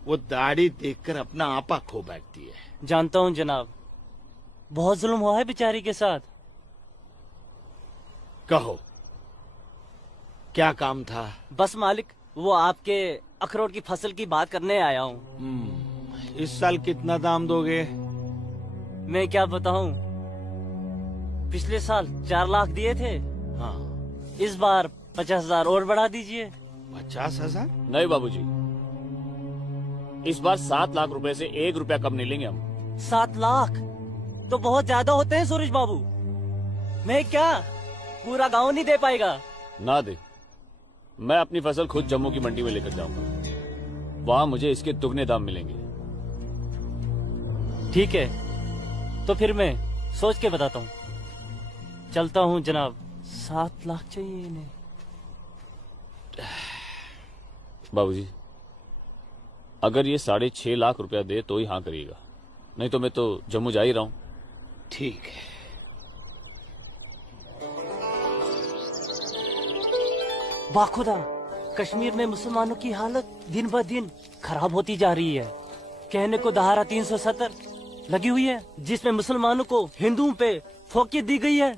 वो दाढ़ी देखकर अपना आपा खो बैठती है। जानता हूँ जनाब, बहुत जुल्म हुआ है बेचारी के साथ। कहो क्या काम था? बस मालिक, वो आपके अखरोट की फसल की बात करने आया हूँ। इस साल कितना दाम दोगे? मैं क्या बताऊं, पिछले साल 4 लाख दिए थे। हाँ, इस बार 50,000 और बढ़ा दीजिए। 50,000? नहीं बाबूजी, इस बार 7 लाख रुपए से 1 रुपया कम नहीं लेंगे हम। 7 लाख तो बहुत ज्यादा होते हैं सूरज बाबू। मैं क्या पूरा गांव नहीं दे पाएगा? ना दे, मैं अपनी फसल खुद जम्मू की मंडी में लेकर जाऊंगा। वहां मुझे इसके दुगने दाम मिलेंगे। ठीक है, तो फिर मैं सोच के बताता हूँ। चलता हूँ जनाब। 7 लाख चाहिए इन्हें। बाबूजी, अगर ये 6.5 लाख रुपया दे तो ही हाँ करिएगा, नहीं तो मैं तो जम्मू जा ही रहा हूँ। ठीक है। बाखुदा, कश्मीर में मुसलमानों की हालत दिन ब दिन खराब होती जा रही है। कहने को धारा 370 लगी हुई है, जिसमें मुसलमानों को हिंदुओं पे फोकियत दी गई है,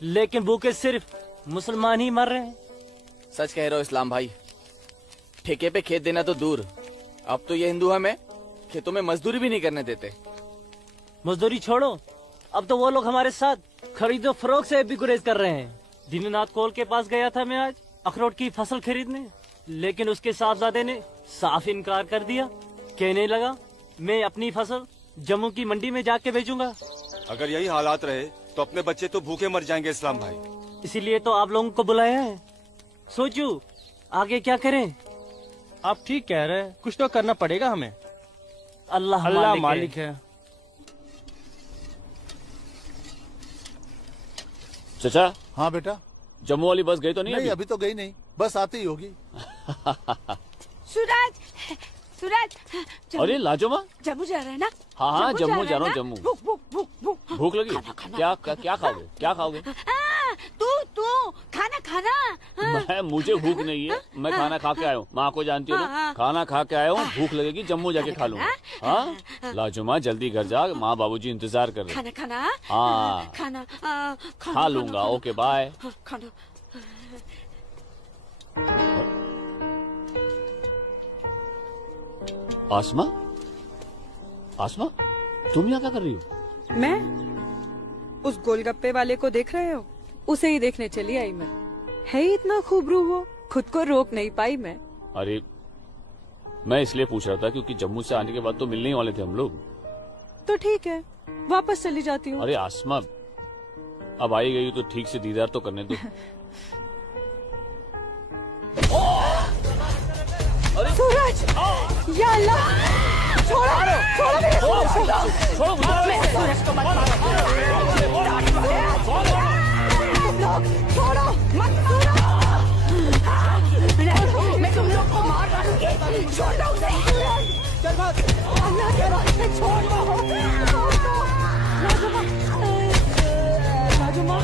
लेकिन भूखे सिर्फ मुसलमान ही मर रहे हैं। सच कह रहे हो इस्लाम भाई। ठेके पे खेत देना तो दूर, अब तो ये हिंदू हमें खेतों में मजदूरी भी नहीं करने देते। मजदूरी छोड़ो, अब तो वो लोग हमारे साथ खरीदो फरोख्त से भी गुरेज कर रहे हैं। दीननाथ कोल के पास गया था मैं आज अखरोट की फसल खरीदने, लेकिन उसके साहबजादे ने साफ इनकार कर दिया। कहने लगा मैं अपनी फसल जम्मू की मंडी में जाके बेचूंगा। अगर यही हालात रहे तो अपने बच्चे तो भूखे मर जाएंगे इस्लाम भाई। इसीलिए तो आप लोगों को बुलाया है। सोचो आगे क्या करें। आप ठीक कह रहे हैं, कुछ तो करना पड़ेगा हमें। अल्लाह मालिक है। चाचा। हाँ बेटा। जम्मू वाली बस गई तो नहीं? नहीं अभी तो गई नहीं, बस आती ही होगी। सूरज, सूरज। अरे लाजोमा, जम्मू जा रहे हैं ना? हाँ हाँ जम्मू जा रहा हूँ। जम्मू भूख भूख लगी? क्या खाओगे? क्या खाओगे? तू खाना। मुझे भूख नहीं है, मैं खाना खा के आया हूँ। माँ को जानती हो ना, खाना खा के आया हूँ। भूख लगेगी जम्मू जाके खा लूंगा। हाँ लाजुमा जल्दी घर जा, माँ बाबूजी इंतजार कर रहे हैं। खाना। हाँ खाना खा लूंगा। Okay bye. खाना। आसमा, आसमा तुम यहाँ क्या कर रही हो? मैं उस गोलगप्पे वाले को देख रहे हो? उसे ही देखने चली आई मैं। है ही इतना खूबरू वो, खुद को रोक नहीं पाई मैं। अरे मैं इसलिए पूछ रहा था क्योंकि जम्मू से आने के बाद तो मिलने ही वाले थे हम लोग। तो ठीक है, वापस चली जाती हूँ। अरे आसमा, अब आई गई तो ठीक से दीदार तो करने दो। सूरज, या अल्लाह, छोड़ो मेरे सूरज को। मैं सूरज को मत मारो। तुम लोग छोड़ो, मत मारो। मैं तुम लोग को मार डालूंगी। छोड़ दो उसे। अल्लाह के वास्ते छोड़ दो। लाजुमा,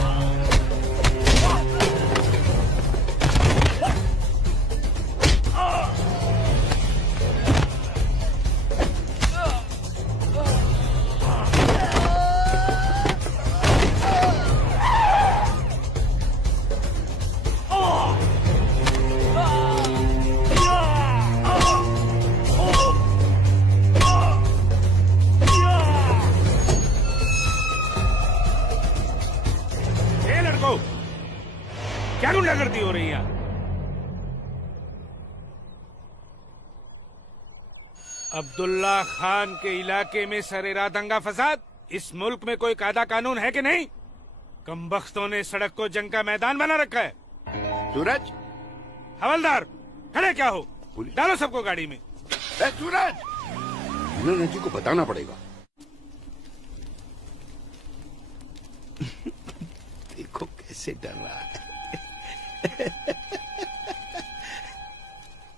क्या गुंडागर्दी हो रही है? अब्दुल्ला खान के इलाके में सरेराह दंगा फसाद। इस मुल्क में कोई कायदा कानून है कि नहीं? कमबख्तों ने सड़क को जंग का मैदान बना रखा है। सूरज, हवलदार खड़े क्या हो? डालो सबको गाड़ी में। सूरज, जी को बताना पड़ेगा। देखो कैसे डर रहा है।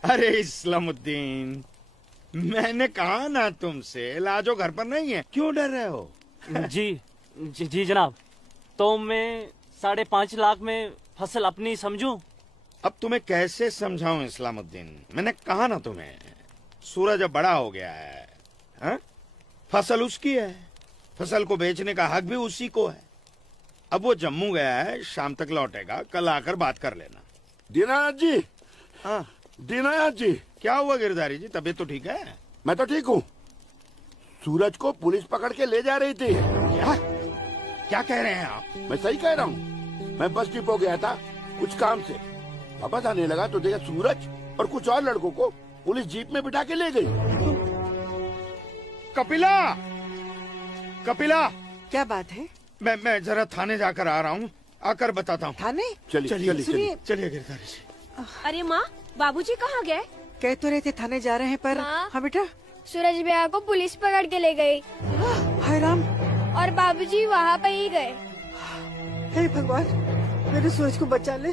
अरे इस्लामुद्दीन, मैंने कहा ना तुमसे, लाजो घर पर नहीं है, क्यों डर रहे हो? जी जनाब, तो मैं 5.5 लाख में फसल अपनी समझूं? अब तुम्हें कैसे समझाऊं इस्लामुद्दीन, मैंने कहा ना तुम्हें, सूरज अब बड़ा हो गया है, हा? फसल उसकी है, फसल को बेचने का हक भी उसी को है। अब वो जम्मू गया है, शाम तक लौटेगा, कल आकर बात कर लेना। दीनानाथ जी, हाँ दीनानाथ जी, क्या हुआ गिरधारी जी, तबीयत तो ठीक है? मैं तो ठीक हूँ। सूरज को पुलिस पकड़ के ले जा रही थी। क्या कह रहे हैं आप? मैं सही कह रहा हूँ। मैं बस डिपो गया था कुछ काम से, वापस आने लगा तो देखा सूरज और कुछ और लड़कों को पुलिस जीप में बिठा के ले गई। कपिला, कपिला, क्या बात है? मैं जरा थाने जाकर आ रहा हूँ, आकर बताता हूँ। थाने? चलिए सुनिए। चलिए गिरधारी जी। अरे माँ, बाबूजी कहाँ गए? कह तो रहे थे थाने जा रहे हैं पर। हाँ बेटा। सूरज भैया को पुलिस पकड़ के ले गई। हाय राम। और बाबूजी वहाँ पे ही गए। हे भगवान, मेरे सूरज को बचा ले।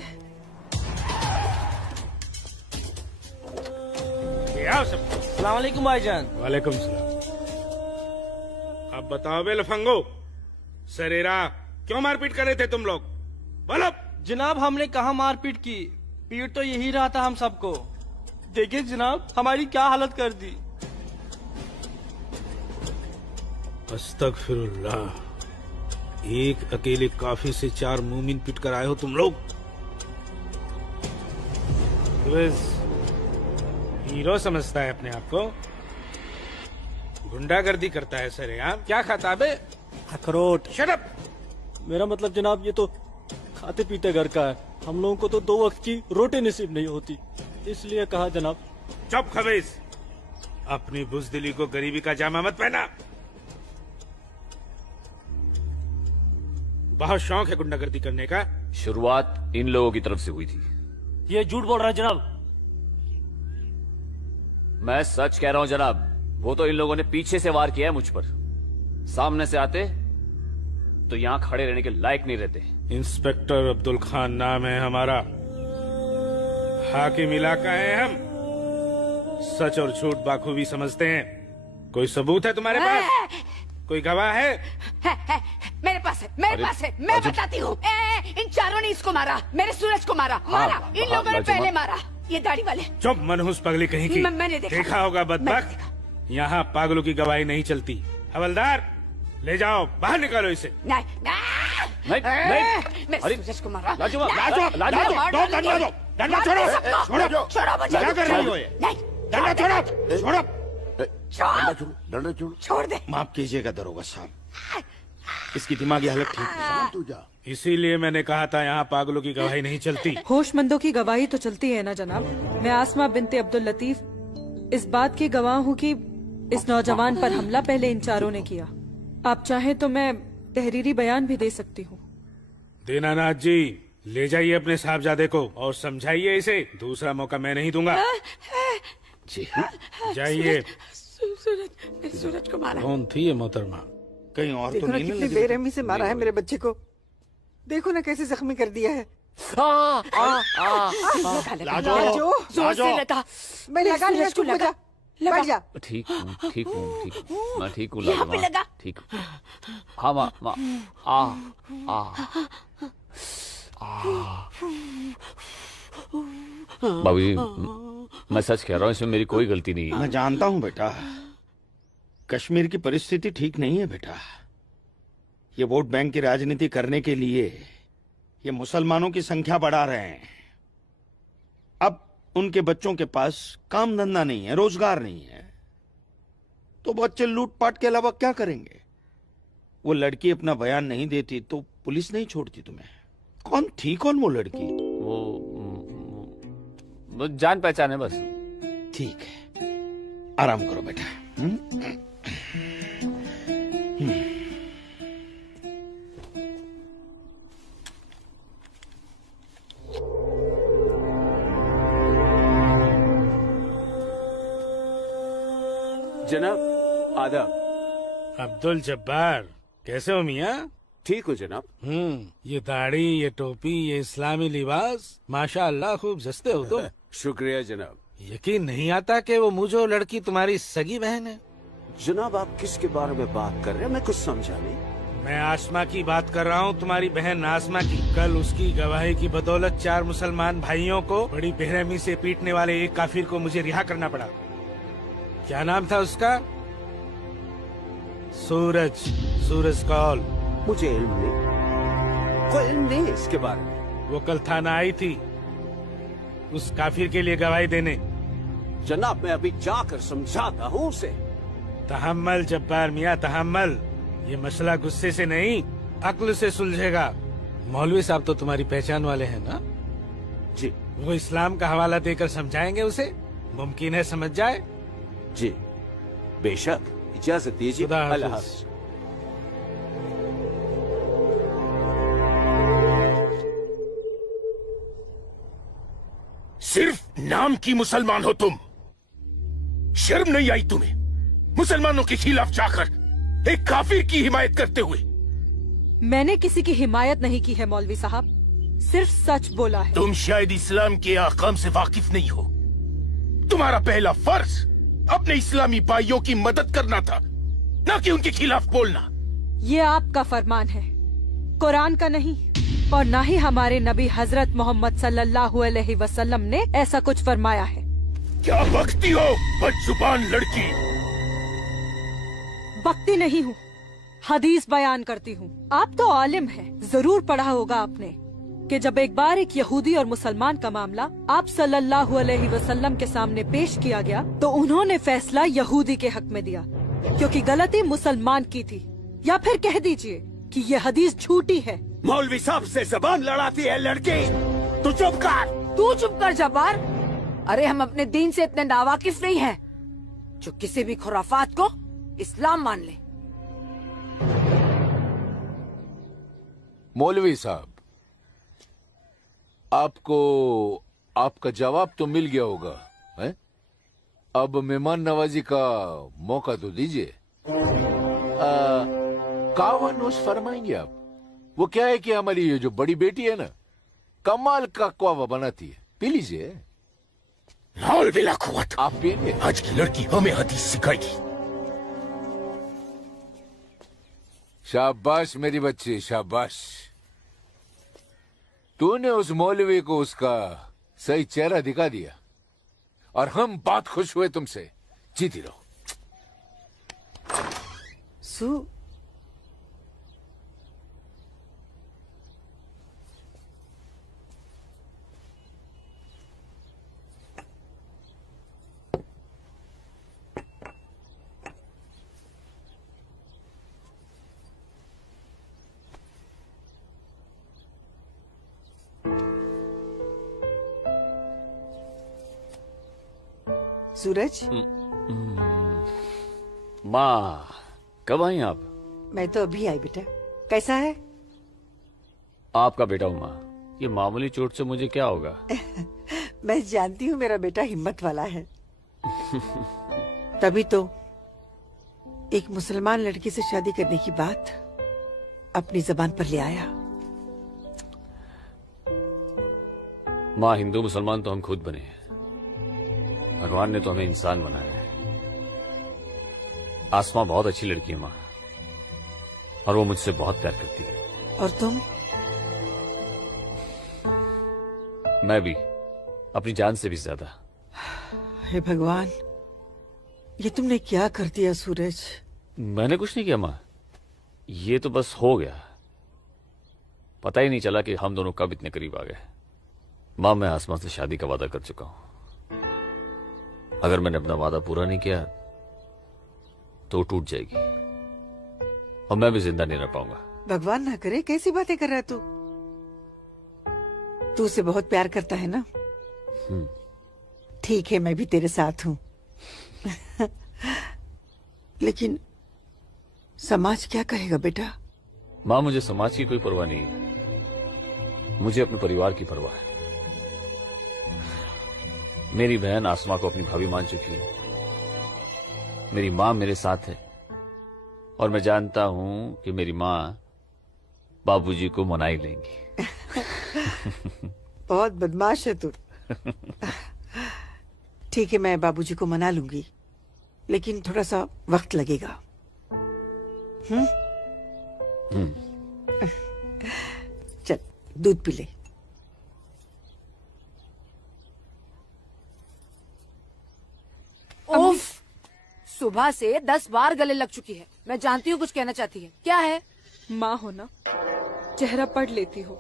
अस्सलाम वालेकुम भाईजान। वालेकुम सलाम। अब बताओ बे लफंगो, सरेरा क्यों मारपीट कर रहे थे तुम लोग? बोलो। जनाब हमने कहा मारपीट की, पीट तो यही रहा था हम सबको। देखिए जनाब हमारी क्या हालत कर दी। अस्तगफिरुल्लाह, एक अकेले काफी से 4 मूमिन पिट कर आए हो तुम लोग। हीरो समझता है अपने आप को, गुंडागर्दी करता है सर यार। क्या खाता बे? अखरोट। Shut up. मेरा मतलब जनाब ये तो खाते पीते घर का है, हम लोगों को तो 2 वक्त की रोटी नसीब नहीं होती, इसलिए कहा जनाब। चुप खबीस, अपनी बुज़दिली को गरीबी का जामा मत पहना। बहुत शौक है गुंडागर्दी करने का। शुरुआत इन लोगों की तरफ से हुई थी। ये झूठ बोल रहा है जनाब। मैं सच कह रहा हूं जनाब, वो तो इन लोगों ने पीछे से वार किया है मुझ पर। सामने से आते तो यहां खड़े रहने के लायक नहीं रहते। इंस्पेक्टर अब्दुल खान नाम है हमारा, हाकिम इलाका है हम, सच और झूठ बाखूबी समझते हैं। कोई सबूत है तुम्हारे पास? कोई गवाह है? मेरे पास है, मेरे पास है, मैं बताती हूँ। इन चारों ने इसको मारा, मेरे सूरज को मारा। मारा इन लोगों ने पहले मारा, ये दाढ़ी वाले। चुप मनहूस पगली कहीं की। मैंने देखा होगा बदबख्त, यहाँ पागलों की गवाही नहीं चलती। हवलदार ले जाओ, बाहर निकालो इसे। नहीं मेरे सूरज को मारा। डंडा छोड़ो, क्या कर रही हो ये? डंडा छोड़ो, छोड़ो, डंडा छोड़ो। छोड़ दे। माफ कीजिएगा दरोगा साहब, इसकी दिमागी हालत ठीक नहीं। तू जा। इसीलिए मैंने कहा था यहाँ पागलों की गवाही नहीं चलती। होशमंदों की गवाही तो चलती है ना जनाब। मैं आसमा बिनते अब्दुल लतीफ इस बात की गवाह हूँ कि इस नौजवान पर हमला पहले इन चारों ने किया। आप चाहें तो मैं तहरीरी बयान भी दे सकती हूँ। दीनानाथ जी, ले जाइए अपने साहबजादे को और समझाइए इसे, दूसरा मौका मैं नहीं दूंगा। जी जाइए। सूरज को मारा। कौन थी ये मोहतरमा? कहीं और देखो तो ना नहीं कितनी बेरहमी से मारा है मेरे बच्चे को। देखो ना कैसे जख्मी कर दिया है। लाजो, जोर से लगा। मैं लगा सूरज को लगा। बैठ जा। ठीक हूँ, ठीक हूँ, ठीक हूँ, मैं ठीक हूँ। यहाँ पे लगा। ठीक हूँ। हाँ माँ, बाबूजी, मैं सच कह रहा हूँ, इसमें मेरी कोई गलती नहीं है। मैं जानता हूँ बेटा, कश्मीर की परिस्थिति ठीक नहीं है बेटा। ये वोट बैंक की राजनीति करने के लिए ये मुसलमानों की संख्या बढ़ा रहे हैं। अब उनके बच्चों के पास काम धंधा नहीं है, रोजगार नहीं है, तो बच्चे लूटपाट के अलावा क्या करेंगे? वो लड़की अपना बयान नहीं देती तो पुलिस नहीं छोड़ती तुम्हें। कौन थी वो लड़की? वो जान पहचान है बस। ठीक है, आराम करो बेटा। जनाब आदाब। अब्दुल जब्बार, कैसे हो मियाँ? ठीक हो जनाब। ये दाढ़ी, ये टोपी, ये इस्लामी लिबास, माशाअल्लाह खूब जस्ते हो तुम। शुक्रिया जनाब। यकीन नहीं आता कि वो मुझो लड़की तुम्हारी सगी बहन है। जनाब आप किसके बारे में बात कर रहे हैं? मैं कुछ समझा नहीं। मैं आसमा की बात कर रहा हूँ, तुम्हारी बहन आसमा की। कल उसकी गवाही की बदौलत 4 मुसलमान भाइयों को बड़ी बेरहमी से पीटने वाले एक काफिर को मुझे रिहा करना पड़ा। क्या नाम था उसका? सूरज कौल। मुझे इल्म नहीं, कोई इल्म नहीं इसके बारे में। वो कल थाना आई थी उस काफिर के लिए गवाही देने। जनाब, मैं अभी जाकर समझाता हूँ उसे। तहम्मल जब्बार मियाँ, तहम्मल। ये मसला गुस्से से नहीं, अक्ल से सुलझेगा। मौलवी साहब तो तुम्हारी पहचान वाले हैं ना? जी। वो इस्लाम का हवाला देकर समझाएंगे उसे, मुमकिन है समझ जाए। जी बेशक, इजाजत दीजिए। अल्लाह हाफ़िज़। सिर्फ नाम की मुसलमान हो तुम, शर्म नहीं आई तुम्हें मुसलमानों के खिलाफ जाकर एक काफिर की हिमायत करते हुए? मैंने किसी की हिमायत नहीं की है मौलवी साहब, सिर्फ सच बोला है। तुम शायद इस्लाम के अहकाम से वाकिफ नहीं हो। तुम्हारा पहला फर्ज अपने इस्लामी भाइयों की मदद करना था, न कि उनके खिलाफ बोलना। ये आपका फरमान है, कुरान का नहीं, और न ही हमारे नबी हजरत मोहम्मद सल्लल्लाहु अलैहि वसल्लम ने ऐसा कुछ फरमाया है। क्या बकती हो बदजुबान लड़की? बकती नहीं हूँ, हदीस बयान करती हूँ। आप तो आलिम हैं, जरूर पढ़ा होगा आपने कि जब एक बार एक यहूदी और मुसलमान का मामला आप सल्लल्लाहु अलैहि वसल्लम के सामने पेश किया गया तो उन्होंने फैसला यहूदी के हक में दिया, क्योंकि गलती मुसलमान की थी। या फिर कह दीजिए कि ये हदीस झूठी है। मौलवी साहब से जबान लड़ाती है लड़की, तू चुप कर। तू चुप कर जब्बार। अरे हम अपने दीन से इतने नावाकिफ नहीं हैं जो किसी भी खुराफात को इस्लाम मान ले। मौलवी साहब, आपको आपका जवाब तो मिल गया होगा, है? अब मेहमान नवाजी का मौका तो दीजिए। कावा नोश फरमाएंगे आप? वो क्या है कि हमारी ये जो बड़ी बेटी है ना, कमाल का कावा बनाती है, पी लीजिए। आप पिएंगे? आज की लड़की हमें हदीस सिखाएगी। शाबाश मेरी बच्ची, शाबाश। तूने उस मौलवी को उसका सही चेहरा दिखा दिया और हम बहुत खुश हुए तुमसे। जीती रहो। सूरज, माँ कब आई आप? मैं तो अभी आई बेटा। कैसा है? आपका बेटा हूँ माँ, ये मामूली चोट से मुझे क्या होगा? मैं जानती हूँ मेरा बेटा हिम्मत वाला है। तभी तो एक मुसलमान लड़की से शादी करने की बात अपनी जबान पर ले आया। माँ, हिंदू मुसलमान तो हम खुद बने हैं, भगवान ने तो हमें इंसान बनाया है। आसमा बहुत अच्छी लड़की है माँ, और वो मुझसे बहुत प्यार करती है। और तुम? मैं भी, अपनी जान से भी ज्यादा। हे भगवान, ये तुमने क्या कर दिया सूरज? मैंने कुछ नहीं किया माँ, ये तो बस हो गया। पता ही नहीं चला कि हम दोनों कब इतने करीब आ गए। माँ, मैं आसमा से शादी का वादा कर चुका हूं। अगर मैंने अपना वादा पूरा नहीं किया तो टूट जाएगी और मैं भी जिंदा नहीं रह पाऊंगा। भगवान ना करे, कैसी बातें कर रहा है तू? तू उसे बहुत प्यार करता है ना? ठीक है, मैं भी तेरे साथ हूँ। लेकिन समाज क्या कहेगा बेटा? माँ, मुझे समाज की कोई परवाह नहीं है, मुझे अपने परिवार की परवाह है। मेरी बहन आसमा को अपनी भाभी मान चुकी है, मेरी माँ मेरे साथ है, और मैं जानता हूं कि मेरी माँ बाबूजी को मना ही लेंगी। बहुत बदमाश है तू। ठीक है, मैं बाबूजी को मना लूंगी, लेकिन थोड़ा सा वक्त लगेगा। चल दूध पी ले। उफ, सुबह से 10 बार गले लग चुकी है। मैं जानती हूँ कुछ कहना चाहती है। क्या है? माँ हो ना, चेहरा पढ़ लेती हो।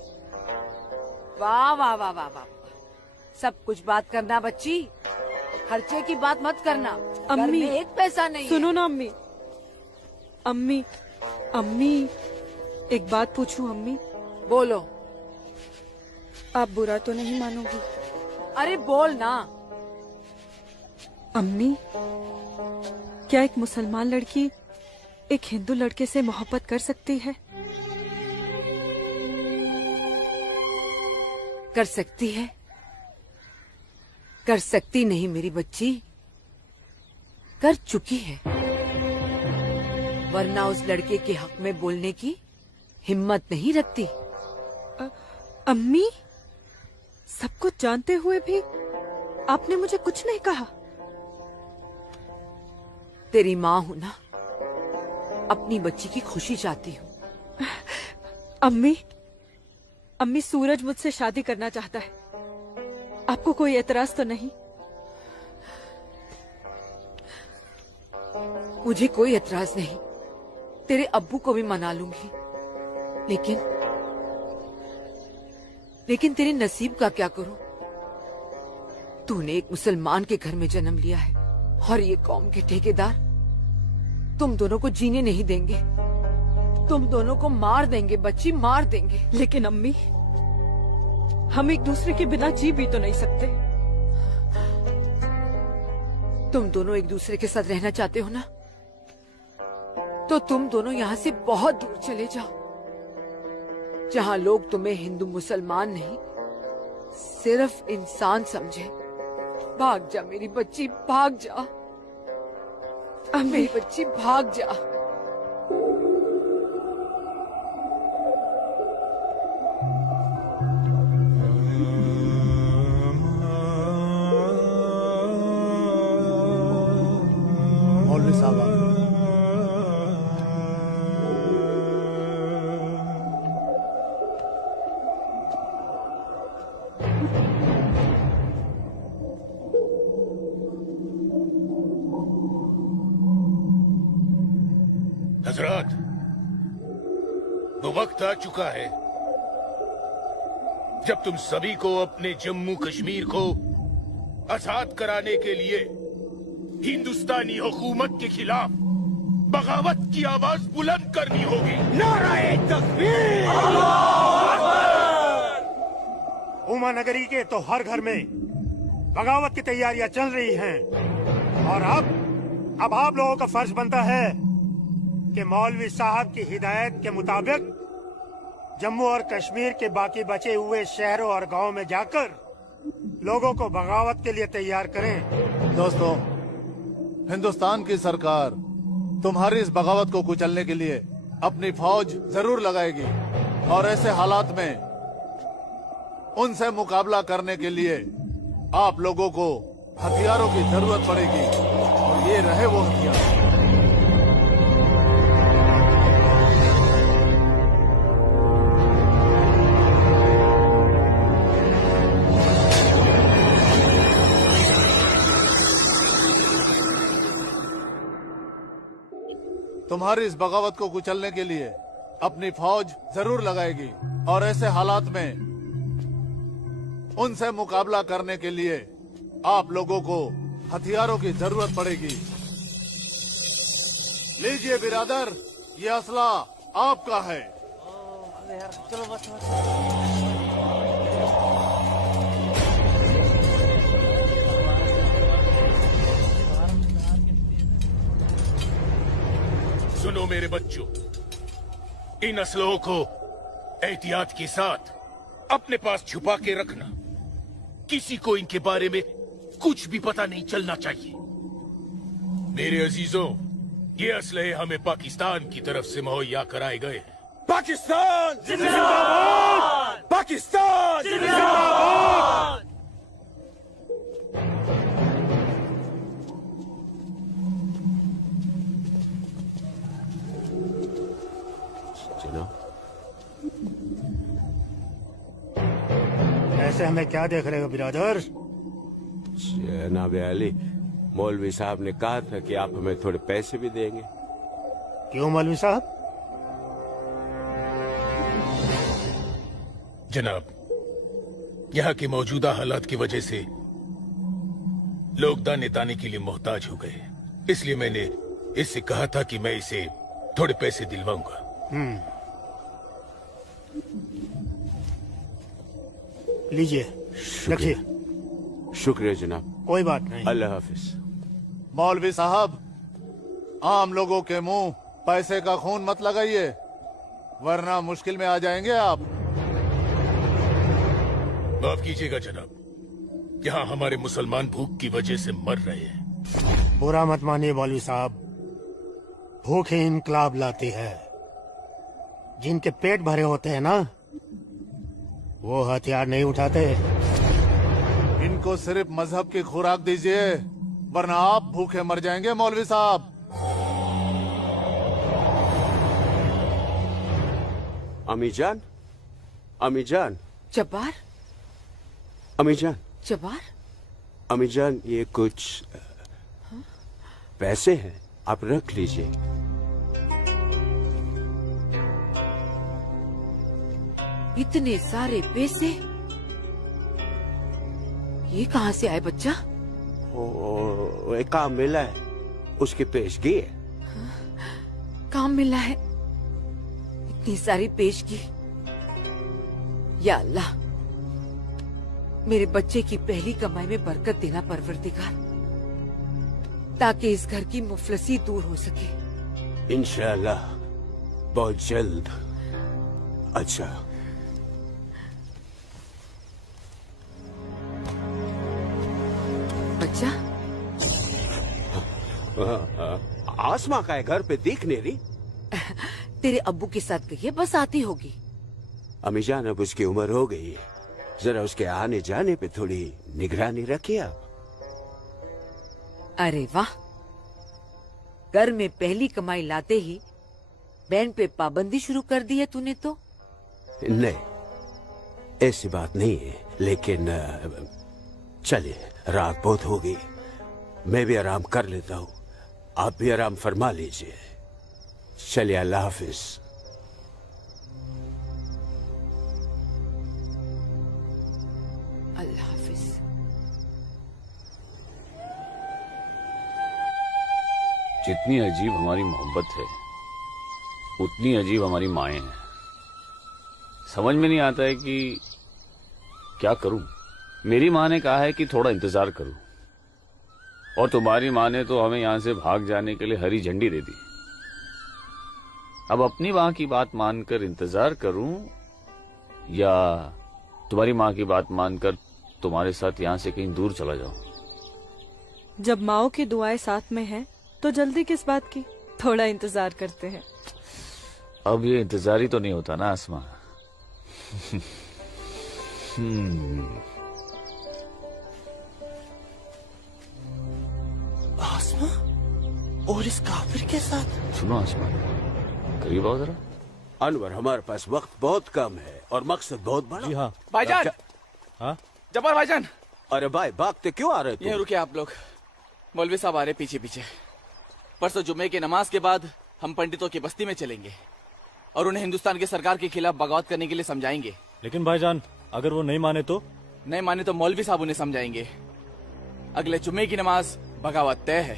वाह वाह वाह वाह वाह, सब कुछ बात करना बच्ची, खर्चे की बात मत करना। घर अम्मी, में एक पैसा नहीं सुनो है। ना अम्मी। अम्मी, अम्मी, एक बात पूछूं अम्मी? बोलो। आप बुरा तो नहीं मानोगी? अरे बोल ना। अम्मी, क्या एक मुसलमान लड़की एक हिंदू लड़के से मोहब्बत कर सकती है? कर सकती है, कर सकती नहीं मेरी बच्ची, कर चुकी है। वरना उस लड़के के हक में बोलने की हिम्मत नहीं रखती। अम्मी, सब कुछ जानते हुए भी आपने मुझे कुछ नहीं कहा। तेरी माँ हूं ना, अपनी बच्ची की खुशी चाहती हूँ। अम्मी, अम्मी, सूरज मुझसे शादी करना चाहता है। आपको कोई एतराज तो नहीं? मुझे कोई एतराज नहीं, तेरे अब्बू को भी मना लूंगी। लेकिन तेरे नसीब का क्या करूं? तूने एक मुसलमान के घर में जन्म लिया है और ये कौम के ठेकेदार तुम दोनों को जीने नहीं देंगे। तुम दोनों को मार देंगे बच्ची, मार देंगे। लेकिन अम्मी, हम एक दूसरे के बिना जी भी तो नहीं सकते। तुम दोनों एक दूसरे के साथ रहना चाहते हो ना, तो तुम दोनों यहाँ से बहुत दूर चले जाओ, जहाँ लोग तुम्हें हिंदू मुसलमान नहीं, सिर्फ इंसान समझे। भाग जा मेरी बच्ची, भाग जा। मेरी बच्ची भाग जा। मौलवी साहब आ गए। हजरत, वो वक्त आ चुका है जब तुम सभी को अपने जम्मू कश्मीर को आजाद कराने के लिए हिंदुस्तानी हुकूमत के खिलाफ बगावत की आवाज बुलंद करनी होगी। नाराए तकबीर! उमा नगरी के तो हर घर में बगावत की तैयारियां चल रही हैं और अब आप लोगों का फर्ज बनता है कि मौलवी साहब की हिदायत के मुताबिक जम्मू और कश्मीर के बाकी बचे हुए शहरों और गांवों में जाकर लोगों को बगावत के लिए तैयार करें। दोस्तों, हिंदुस्तान की सरकार तुम्हारी इस बगावत को कुचलने के लिए अपनी फौज जरूर लगाएगी और ऐसे हालात में उनसे मुकाबला करने के लिए आप लोगों को हथियारों की जरूरत पड़ेगी और ये रहे वो हथियार। तुम्हारी इस बगावत को कुचलने के लिए अपनी फौज जरूर लगाएगी और ऐसे हालात में उनसे मुकाबला करने के लिए आप लोगों को हथियारों की जरूरत पड़ेगी। लीजिए बिरादर, ये असला आपका है। चलो बस। सुनो मेरे बच्चों, इन असलों को एहतियात के साथ अपने पास छुपा के रखना। किसी को इनके बारे में कुछ भी पता नहीं चलना चाहिए। मेरे अजीजों, ये असलहे हमें पाकिस्तान की तरफ से मुहैया कराए गए हैं। पाकिस्तान जिंदाबाद! पाकिस्तान जिंदाबाद! चलो। से हमें क्या देख रहे हो बिरादर? जनाब अली, मौलवी साहब ने कहा था कि आप हमें थोड़े पैसे भी देंगे। क्यों मौलवी साहब? जनाब, यहाँ की मौजूदा हालात की वजह से लोग दाने दाने के लिए मोहताज हो गए, इसलिए मैंने इससे कहा था कि मैं इसे थोड़े पैसे दिलवाऊंगा। लीजिए, रखिए। शुक्रिया जनाब। कोई बात नहीं। अल्लाह हाफिज। मौलवी साहब, आम लोगों के मुंह पैसे का खून मत लगाइए, वरना मुश्किल में आ जाएंगे आप। माफ कीजिएगा जनाब, यहाँ हमारे मुसलमान भूख की वजह से मर रहे हैं। बुरा मत मानिए मौलवी साहब, भूख ही इनकलाब लाती है। जिनके पेट भरे होते हैं ना, वो हथियार नहीं उठाते। इनको सिर्फ मजहब की खुराक दीजिए, वरना आप भूखे मर जाएंगे मौलवी साहब। अम्मी जान, अम्मी जान। जब्बार। अम्मी जान। जब्बार। अम्मी जान, ये कुछ पैसे हैं, आप रख लीजिए। इतने सारे पैसे ये कहाँ से आए बच्चा? एक काम मिला है, उसकी पेशगी है। काम मिला है? इतनी सारी पेशगी। या अल्लाह, मेरे बच्चे की पहली कमाई में बरकत देना परवरदिगार, ताकि इस घर की मुफलसी दूर हो सके। इंशाअल्लाह बहुत जल्द। अच्छा, बच्चा। आसमा का है, घर पे दिख नहीं रही। तेरे अब्बू के साथ गई है, बस आती होगी। अम्मी जान, अब उसकी उम्र हो गई है, जरा उसके आने जाने पे थोड़ी निगरानी रखिए आप। अरे वाह, घर में पहली कमाई लाते ही बैंड पे पाबंदी शुरू कर दी है तूने तो। नहीं, ऐसी बात नहीं है, लेकिन चलिए, रात बहुत हो गई, मैं भी आराम कर लेता हूँ, आप भी आराम फरमा लीजिए। चलिए, अल्लाह हाफिज। अल्लाह हाफिज। जितनी अजीब हमारी मोहब्बत है, उतनी अजीब हमारी माएं हैं। समझ में नहीं आता है कि क्या करूं। मेरी माँ ने कहा है कि थोड़ा इंतजार करूं, और तुम्हारी माँ ने तो हमें यहां से भाग जाने के लिए हरी झंडी दे दी। अब अपनी माँ की बात मानकर इंतजार करूं, या तुम्हारी माँ की बात मानकर तुम्हारे साथ यहाँ से कहीं दूर चला जाऊं। जब माओ की दुआएं साथ में हैं, तो जल्दी किस बात की, थोड़ा इंतजार करते हैं। अब ये इंतजार ही तो नहीं होता ना आसमा। आसमा और इस काफिर के साथ। सुनो आसमा, करीब आओ जरा। अनवर, हमारे पास वक्त बहुत कम है और मकसद बहुत बड़ा। जी हाँ भाईजान। हाँ जब्बार भाईजान। अरे भाई, भागते क्यों आ रहे? यहाँ रुके आप लोग, मौलवी साहब आ रहे पीछे पीछे। परसों जुम्मे की नमाज के बाद हम पंडितों की बस्ती में चलेंगे और उन्हें हिंदुस्तान की सरकार के खिलाफ बगावत करने के लिए समझाएंगे। लेकिन भाईजान, अगर वो नहीं माने तो? नहीं माने तो मौलवी साहब उन्हें समझाएंगे। अगले जुम्मे की नमाज बगावत तय है।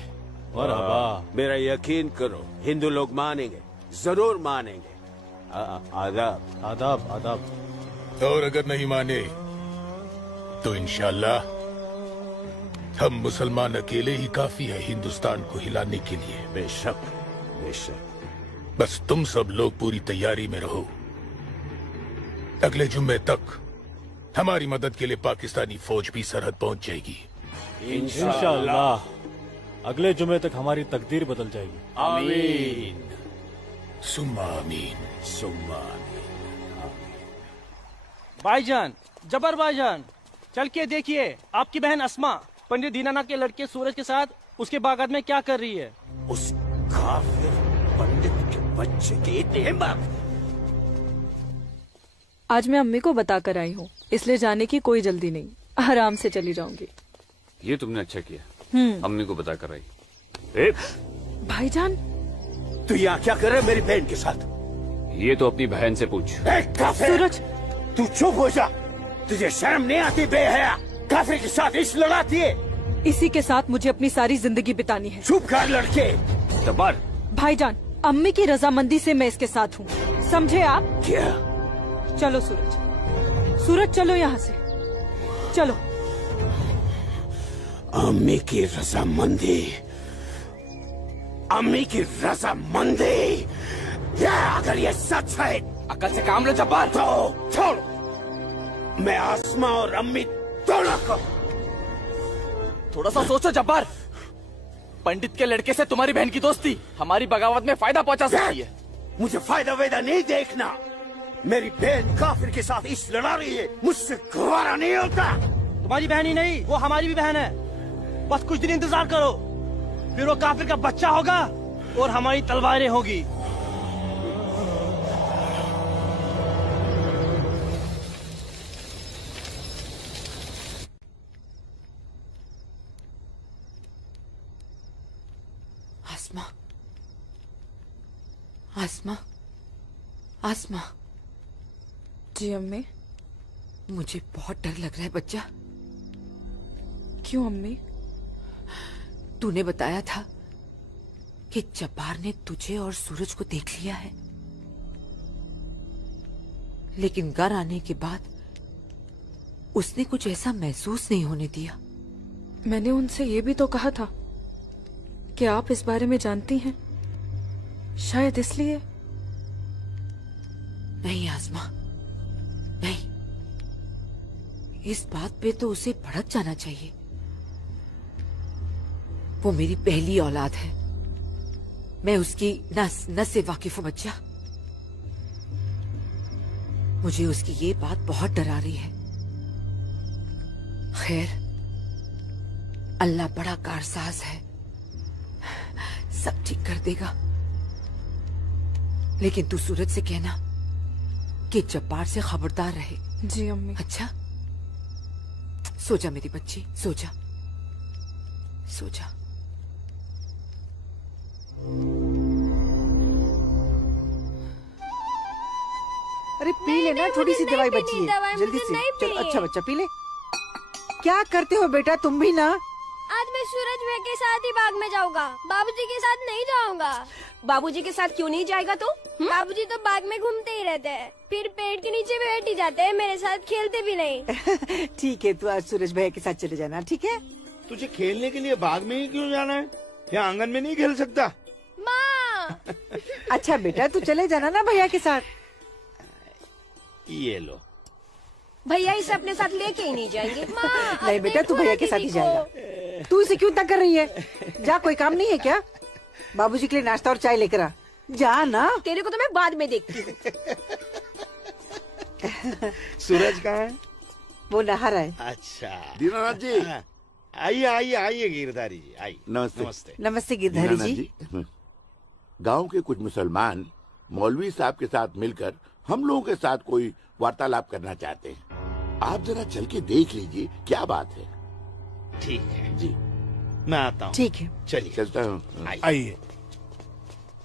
मेरा यकीन करो, हिंदू लोग मानेंगे, जरूर मानेंगे। आदाब आदाब आदाब। और अगर नहीं माने तो इंशाल्लाह हम मुसलमान अकेले ही काफी है हिंदुस्तान को हिलाने के लिए। बेशक बेशक। बस तुम सब लोग पूरी तैयारी में रहो। अगले जुम्मे तक हमारी मदद के लिए पाकिस्तानी फौज भी सरहद पहुंच जाएगी। इंशाल्लाह अगले जुम्मे तक हमारी तकदीर बदल जाएगी। आमीन सुम्मा आमीन सुम्मा आमीन। भाईजान, जबर भाईजान, चल के देखिए आपकी बहन अस्मा पंडित दीनानाथ के लड़के सूरज के साथ उसके बागात में क्या कर रही है। उस काफिर पंडित के बच्चे की इतनी हिम्मत। आज मैं अम्मी को बता कर आई हूँ, इसलिए जाने की कोई जल्दी नहीं, आराम से चली जाऊंगी। ये तुमने अच्छा किया, अम्मी को बता कर आई। भाईजान, तू यहाँ क्या कर रहा है मेरी बहन के साथ? ये तो अपनी बहन से पूछ। सूरज, तू चुप हो जा। तुझे शर्म नहीं आती बेहया? काफिर के साथ इश्क लगाती है। इसी के साथ मुझे अपनी सारी जिंदगी बितानी है। चुप कर लड़के। जब्बार। भाईजान, अम्मी की रजामंदी से मैं इसके साथ हूँ, समझे आप? क्या? चलो सूरज, सूरज चलो यहाँ से, चलो। अम्मी की रजामंदी, अम्मी की रजामंदी, अगर ये सच है, अकल से काम लो जब्बार। तो छोड़, मैं आसमा और अम्मी दोनों को। थोड़ा सा सोचो जब्बार, पंडित के लड़के से तुम्हारी बहन की दोस्ती हमारी बगावत में फायदा पहुंचा सकती है। मुझे फायदा वेदा नहीं देखना। मेरी बहन काफिर के साथ इश्क लड़ा रही है, मुझसे गवारा नहीं होता। तुम्हारी बहन ही नहीं, वो हमारी भी बहन है। बस कुछ दिन इंतजार करो, फिर वो काफिर का बच्चा होगा और हमारी तलवारें होगी। आसमा, आसमा, आसमा। जी अम्मी। मुझे बहुत डर लग रहा है बच्चा। क्यों अम्मी? तूने बताया था कि जब्बार ने तुझे और सूरज को देख लिया है, लेकिन घर आने के बाद उसने कुछ ऐसा महसूस नहीं होने दिया। मैंने उनसे ये भी तो कहा था कि आप इस बारे में जानती हैं, शायद इसलिए। नहीं आसमा, नहीं, इस बात पे तो उसे भड़क जाना चाहिए। वो मेरी पहली औलाद है, मैं उसकी नस नस से वाकिफ हूं बच्चा। मुझे उसकी ये बात बहुत डरा रही है। खैर, अल्लाह बड़ा कारसाज है, सब ठीक कर देगा। लेकिन तू सूरज से कहना कि जब्बार से खबरदार रहे। जी अम्मी। अच्छा, सो जा मेरी बच्ची, सो जा, सो जा। अरे पी लेना, थोड़ी सी दवाई बची है, जल्दी से। चलो, अच्छा बच्चा पी ले। क्या करते हो बेटा तुम भी ना? आज मैं सूरज भाई के साथ ही बाग में जाऊंगा, बाबूजी के साथ नहीं जाऊंगा। बाबूजी के साथ क्यों नहीं जाएगा तू? बाबूजी तो बाग में घूमते ही रहते हैं, फिर पेड़ के नीचे बैठ ही जाते हैं, मेरे साथ खेलते भी नहीं। ठीक है, तू आज सूरज भैया के साथ चले जाना, ठीक है? तुझे खेलने के लिए बाग में ही क्यों जाना है? यहाँ आंगन में नहीं खेल सकता? माँ। अच्छा बेटा, तू चले जाना ना भैया के साथ। ये लो। भैया इसे अपने साथ लेके ही नहीं जाएंगे। माँ, नहीं बेटा, तू भैया के साथ ही जाएगा। तू इसे क्यों तंग कर रही है? जा, कोई काम नहीं है क्या? बाबूजी के लिए नाश्ता और चाय लेकर आ। जा ना। तेरे को तो मैं बाद में देखती हूँ। सूरज कहाँ है? वो नहा रहा है। अच्छा दीनानाथ जी। आइए आइए आइए गिरधारी जी, आइए। नमस्ते। नमस्ते। नमस्ते गिरधारी जी। गांव के कुछ मुसलमान मौलवी साहब के साथ मिलकर हम लोगों के साथ कोई वार्तालाप करना चाहते हैं। आप जरा चल के देख लीजिए क्या बात है। ठीक है जी, मैं आता हूँ। ठीक है, चलिए चलता हूँ। आइए।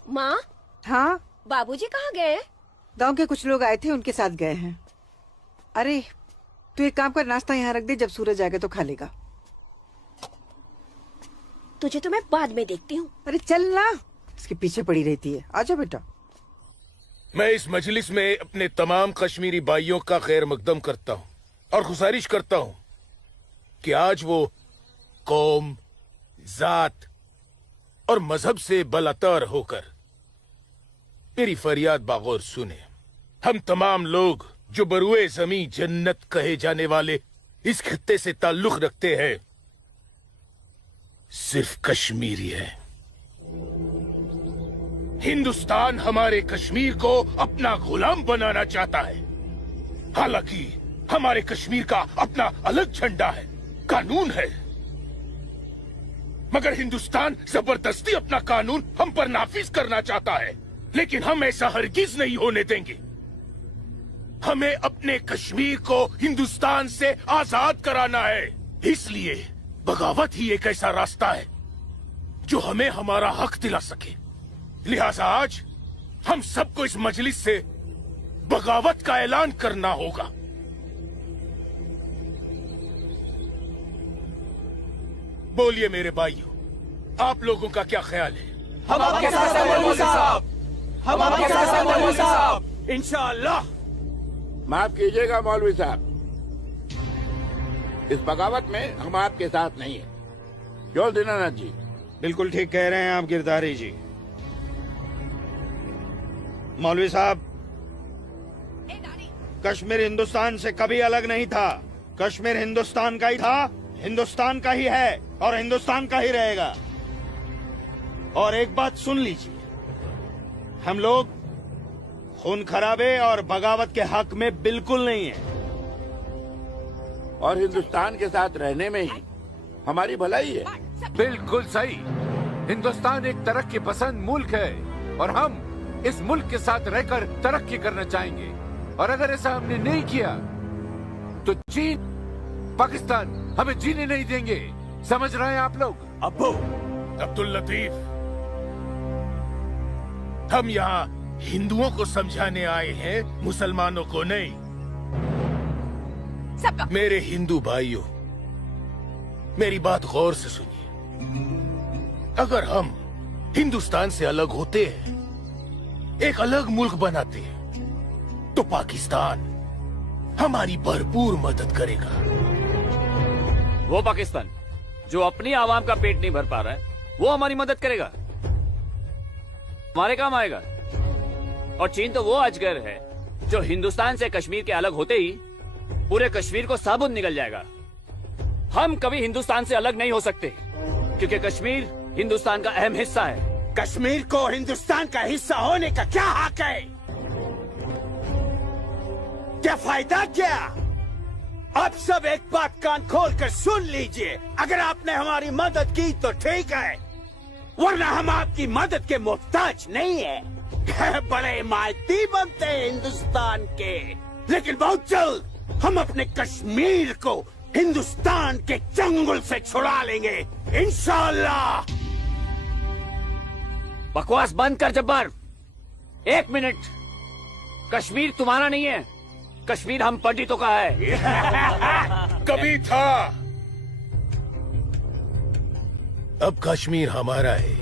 माँ। हाँ, बाबूजी कहाँ गए? गांव के कुछ लोग आए थे, उनके साथ गए हैं। अरे तू एक काम कर, नाश्ता यहाँ रख दे, जब सूरज आएगा तो खा लेगा। तुझे तो मैं बाद में देखती हूँ। अरे चल ना, इसके पीछे पड़ी रहती है। आजा बेटा। मैं इस मजलिस में अपने तमाम कश्मीरी भाइयों का खैर मकदम करता हूँ और गुजारिश करता हूँ कि आज वो कौम, जात और मजहब से बलातर होकर मेरी फरियाद बागौर सुने। हम तमाम लोग जो बरुए जमी जन्नत कहे जाने वाले इस खत्ते से ताल्लुक रखते हैं, सिर्फ कश्मीरी है। हिंदुस्तान हमारे कश्मीर को अपना गुलाम बनाना चाहता है। हालांकि हमारे कश्मीर का अपना अलग झंडा है, कानून है, मगर हिंदुस्तान जबरदस्ती अपना कानून हम पर नाफिज करना चाहता है। लेकिन हम ऐसा हरगिज नहीं होने देंगे। हमें अपने कश्मीर को हिंदुस्तान से आजाद कराना है। इसलिए बगावत ही एक ऐसा रास्ता है जो हमें हमारा हक दिला सके। लिहाजा आज हम सबको इस मजलिस से बगावत का ऐलान करना होगा। बोलिए मेरे भाइयों, आप लोगों का क्या ख्याल है? हम आपके साथ हैं मौलवी साहब, हम आपके साथ हैं मौलवी साहब, इंशाअल्लाह। माफ कीजिएगा मौलवी साहब, इस बगावत में हम आपके साथ नहीं है। जो दीनानाथ जी बिल्कुल ठीक कह रहे हैं आप गिरधारी जी। मौलवी साहब, कश्मीर हिंदुस्तान से कभी अलग नहीं था। कश्मीर हिंदुस्तान का ही था, हिंदुस्तान का ही है और हिंदुस्तान का ही रहेगा। और एक बात सुन लीजिए, हम लोग खून खराबे और बगावत के हक में बिल्कुल नहीं है। और हिंदुस्तान के साथ रहने में ही हमारी भलाई है। बिल्कुल सही। हिंदुस्तान एक तरक्की पसंद मुल्क है और हम इस मुल्क के साथ रहकर तरक्की करना चाहेंगे। और अगर ऐसा हमने नहीं किया तो चीन, पाकिस्तान हमें जीने नहीं देंगे। समझ रहे हैं आप लोग? अब्बू अब्दुल लतीफ, हम यहाँ हिंदुओं को समझाने आए हैं, मुसलमानों को नहीं। मेरे हिंदू भाइयों, मेरी बात गौर से सुनिए। अगर हम हिंदुस्तान से अलग होते हैं, एक अलग मुल्क बनाते हैं, तो पाकिस्तान हमारी भरपूर मदद करेगा। वो पाकिस्तान जो अपनी आवाम का पेट नहीं भर पा रहा है, वो हमारी मदद करेगा, हमारे काम आएगा। और चीन तो वो अजगर है जो हिंदुस्तान से कश्मीर के अलग होते ही पूरे कश्मीर को साबुत निकल जाएगा। हम कभी हिंदुस्तान से अलग नहीं हो सकते, क्योंकि कश्मीर हिंदुस्तान का अहम हिस्सा है। कश्मीर को हिंदुस्तान का हिस्सा होने का क्या हक है? क्या फायदा क्या? अब सब एक बात कान खोल कर सुन लीजिए। अगर आपने हमारी मदद की तो ठीक है, वरना हम आपकी मदद के मोहताज नहीं है। बड़े हिमायती बनते हैं हिंदुस्तान के, लेकिन बहुत जल्द हम अपने कश्मीर को हिंदुस्तान के चंगुल से छुड़ा लेंगे, इंशाअल्लाह। बकवास बंद कर जब्बार। 1 मिनट। कश्मीर तुम्हारा नहीं है, कश्मीर हम पंडितों का है। कभी था, अब कश्मीर हमारा है।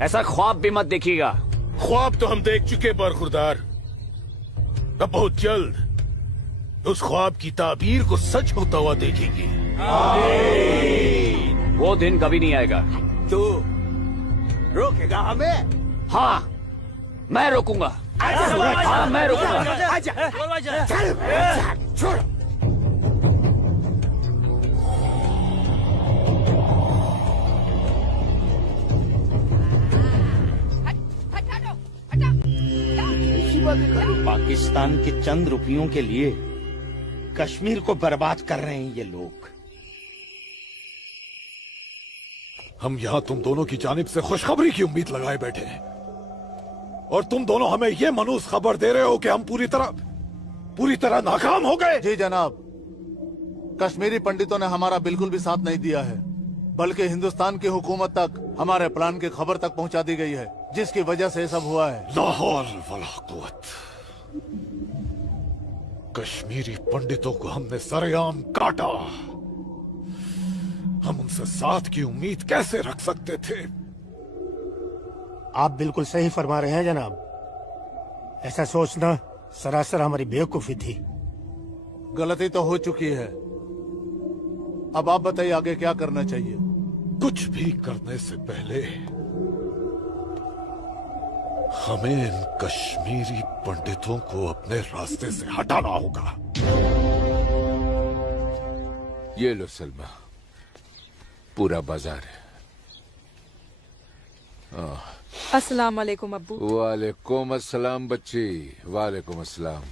ऐसा ख्वाब भी मत देखिएगा। ख्वाब तो हम देख चुके बरखुरदार। अब बहुत जल्द उस ख्वाब की ताबीर को सच होता हुआ देखेंगे। वो दिन कभी नहीं आएगा। तू रोकेगा हमें? हाँ, मैं रोकूंगा। हाँ, मैं रोकूंगा। आजा, चल, छोड़। पाकिस्तान के चंद रुपयों के लिए कश्मीर को बर्बाद कर रहे हैं ये लोग। हम यहाँ तुम दोनों की जानिब से खुशखबरी की उम्मीद लगाए बैठे हैं, और तुम दोनों हमें ये मनूस खबर दे रहे हो कि हम पूरी तरह नाकाम हो गए। जी जनाब, कश्मीरी पंडितों ने हमारा बिल्कुल भी साथ नहीं दिया है, बल्कि हिंदुस्तान की हुकूमत तक हमारे प्लान की खबर तक पहुंचा दी गई है, जिसकी वजह से सब हुआ है। ला हौल वला कुव्वत। कश्मीरी पंडितों को हमने सरेआम काटा। हम उनसे साथ की उम्मीद कैसे रख सकते थे? आप बिल्कुल सही फरमा रहे हैं जनाब। ऐसा सोचना सरासर हमारी बेवकूफी थी। गलती तो हो चुकी है, अब आप बताइए आगे क्या करना चाहिए। कुछ भी करने से पहले हमें इन कश्मीरी पंडितों को अपने रास्ते से हटाना होगा। ये लो सलमा, पूरा बाजार है। अस्सलाम वालेकुम अब्बू। वालेकुम अस्सलाम बच्ची, वालेकुम अस्सलाम।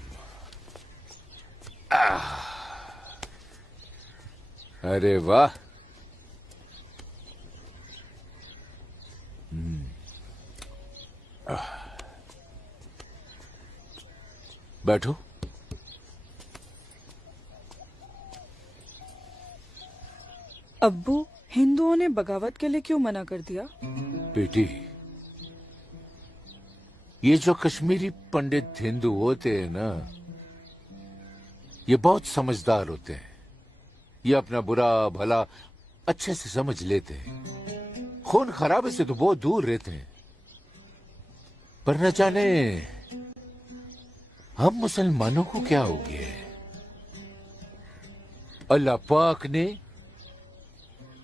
अरे वाह, बैठो। अब्बू, हिंदुओं ने बगावत के लिए क्यों मना कर दिया? बेटी, ये जो कश्मीरी पंडित हिंदू होते हैं ना, ये बहुत समझदार होते हैं। ये अपना बुरा भला अच्छे से समझ लेते हैं। खून खराबे से तो बहुत दूर रहते हैं। पर न जाने हम मुसलमानों को क्या हो गया है। अल्लाह पाक ने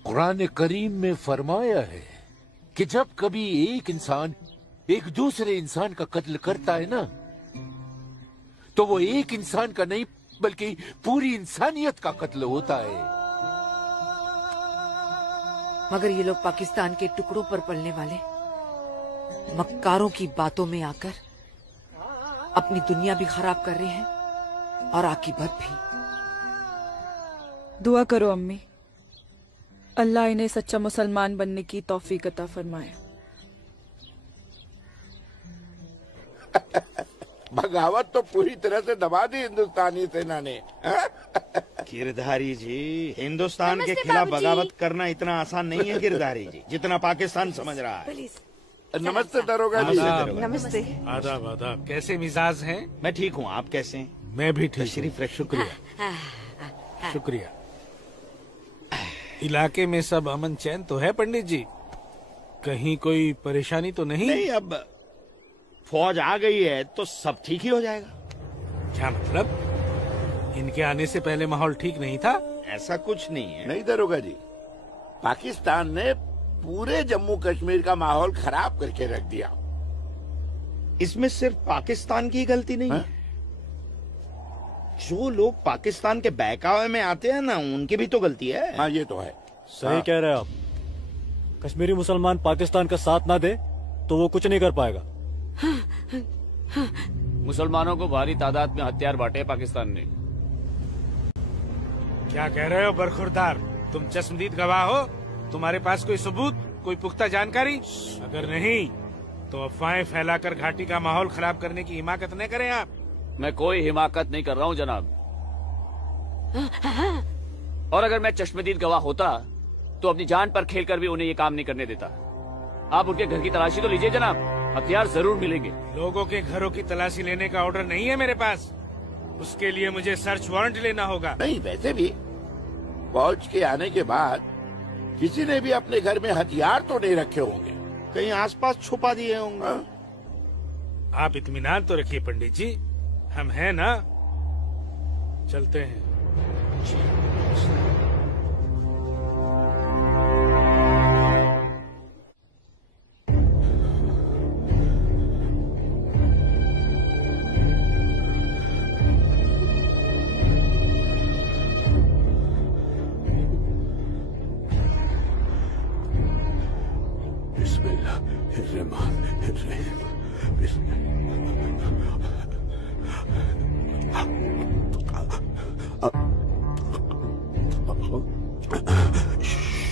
कुरान करीम में फरमाया है कि जब कभी एक इंसान एक दूसरे इंसान का कत्ल करता है ना, तो वो एक इंसान का नहीं बल्कि पूरी इंसानियत का कत्ल होता है। मगर ये लोग पाकिस्तान के टुकड़ों पर पलने वाले मक्कारों की बातों में आकर अपनी दुनिया भी खराब कर रहे हैं और आकीबत भी। दुआ करो अम्मी, अल्लाह इन्हें सच्चा मुसलमान बनने की तौफीक अता फरमाए। बगावत तो पूरी तरह से दबा दी हिंदुस्तानी सेना ने। गिरधारी जी, हिंदुस्तान के खिलाफ बाबूजी। बगावत करना इतना आसान नहीं है गिरधारी जी, जितना पाकिस्तान समझ रहा है। नमस्ते दरोगा जी। नमस्ते। आदाब आदाब। कैसे मिजाज हैं? मैं ठीक हूँ, आप कैसे हैं? मैं भी ठीक तशरीफ रखिए। शुक्रिया शुक्रिया। इलाके में सब अमन चैन तो है पंडित जी? कहीं कोई परेशानी तो नहीं? नहीं, अब फौज आ गई है तो सब ठीक ही हो जाएगा। क्या मतलब? इनके आने से पहले माहौल ठीक नहीं था? ऐसा कुछ नहीं है। नहीं दरोगा जी, पाकिस्तान ने पूरे जम्मू कश्मीर का माहौल खराब करके रख दिया। इसमें सिर्फ पाकिस्तान की गलती नहीं है। जो लोग पाकिस्तान के बहकावे में आते हैं ना, उनकी भी तो गलती है। हाँ, ये तो है। सही कह रहे हैं आप। कश्मीरी मुसलमान पाकिस्तान का साथ ना दे तो वो कुछ नहीं कर पाएगा। मुसलमानों को भारी तादाद में हथियार बांटे पाकिस्तान ने। क्या कह रहे हो बरखुरदार? तुम चश्मदीद गवाह हो? तुम्हारे पास कोई सबूत, कोई पुख्ता जानकारी? अगर नहीं तो अफवाहें फैलाकर घाटी का माहौल खराब करने की हिमाकत न करें आप। मैं कोई हिमाकत नहीं कर रहा हूँ जनाब। और अगर मैं चश्मदीद गवाह होता तो अपनी जान पर खेलकर भी उन्हें ये काम नहीं करने देता। आप उनके घर की तलाशी तो लीजिए जनाब, हथियार जरूर मिलेंगे। लोगों के घरों की तलाशी लेने का ऑर्डर नहीं है मेरे पास। उसके लिए मुझे सर्च वारंट लेना होगा। नहीं, वैसे भी फौज के आने के बाद किसी ने भी अपने घर में हथियार तो नहीं रखे होंगे। कहीं आसपास छुपा दिए होंगे। आप इत्मीनान तो रखिए पंडित जी, हम हैं ना। चलते हैं।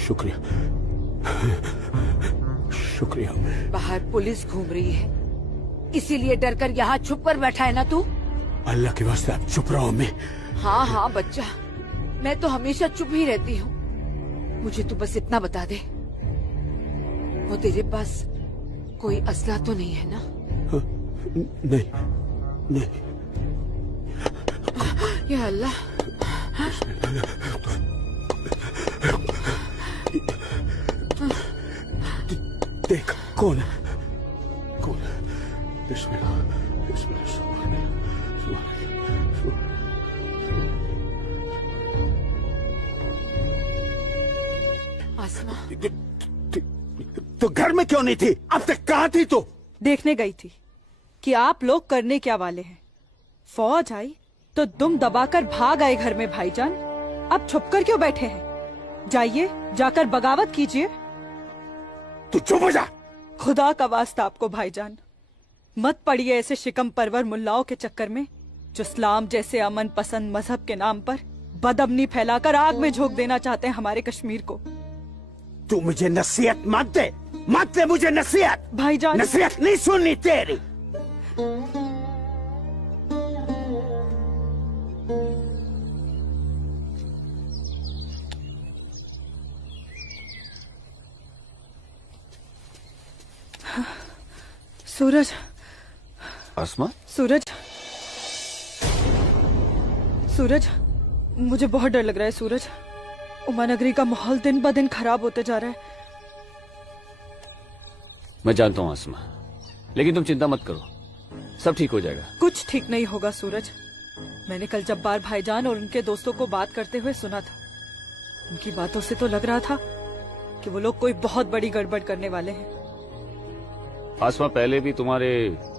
शुक्रिया शुक्रिया। बाहर पुलिस घूम रही है, इसीलिए डर कर यहाँ छुप कर बैठा है ना तू? अल्लाह के वास्ते आप चुप रहो। मैं हाँ हाँ बच्चा, मैं तो हमेशा चुप ही रहती हूँ। मुझे तू बस इतना बता दे, वो तेरे पास कोई असला तो नहीं है ना? नहीं नहीं। या अल्लाह। देख कौन है, कौन है? बिस्मिल्लाह बिस्मिल्लाह। आसमा, तो घर में क्यों नहीं थी? अब तक कहाँ थी तू? देखने गई थी कि आप लोग करने क्या वाले हैं। फौज आई तो दुम दबाकर भाग आए घर में भाईजान। अब छुपकर क्यों बैठे हैं? जाइए, जाकर बगावत कीजिए। तू चुप हो जा। खुदा का वास्ता आपको भाईजान, मत पड़िए ऐसे शिकम परवर मुल्लाओं के चक्कर में, जो इस्लाम जैसे अमन पसंद मजहब के नाम पर बदअमनी फैलाकर आग में झोंक देना चाहते हैं हमारे कश्मीर को। तू मुझे नसीहत मत दे, मत दे मुझे नसीहत। भाईजान, नसीहत नहीं सुननी तेरी। सूरज। आसमा? सूरज, सूरज, मुझे बहुत डर लग रहा है सूरज। उमानगरी का माहौल दिन ब दिन खराब होते जा रहा है। मैं जानता हूँ आसमा, लेकिन तुम चिंता मत करो, सब ठीक हो जाएगा। कुछ ठीक नहीं होगा सूरज। मैंने कल जब्बार भाईजान और उनके दोस्तों को बात करते हुए सुना था। उनकी बातों से तो लग रहा था कि वो लोग कोई बहुत बड़ी गड़बड़ करने वाले हैं। आसमा, पहले भी तुम्हारे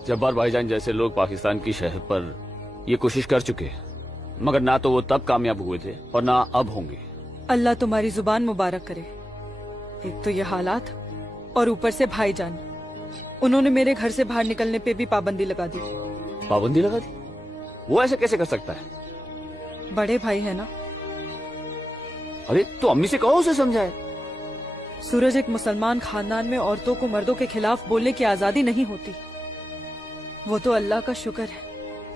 जब्बार भाईजान जैसे लोग पाकिस्तान की शहर पर ये कोशिश कर चुके हैं, मगर ना तो वो तब कामयाब हुए थे और ना अब होंगे। अल्लाह तुम्हारी जुबान मुबारक करे। एक तो ये हालात और ऊपर से भाईजान, उन्होंने मेरे घर से बाहर निकलने पे भी पाबंदी लगा दी। पाबंदी लगा दी? वो ऐसे कैसे कर सकता है? बड़े भाई है ना। अरे तो अम्मी से कहो, उसे समझाए। सूरज, एक मुसलमान खानदान में औरतों को मर्दों के खिलाफ बोलने की आजादी नहीं होती। वो तो अल्लाह का शुक्र है,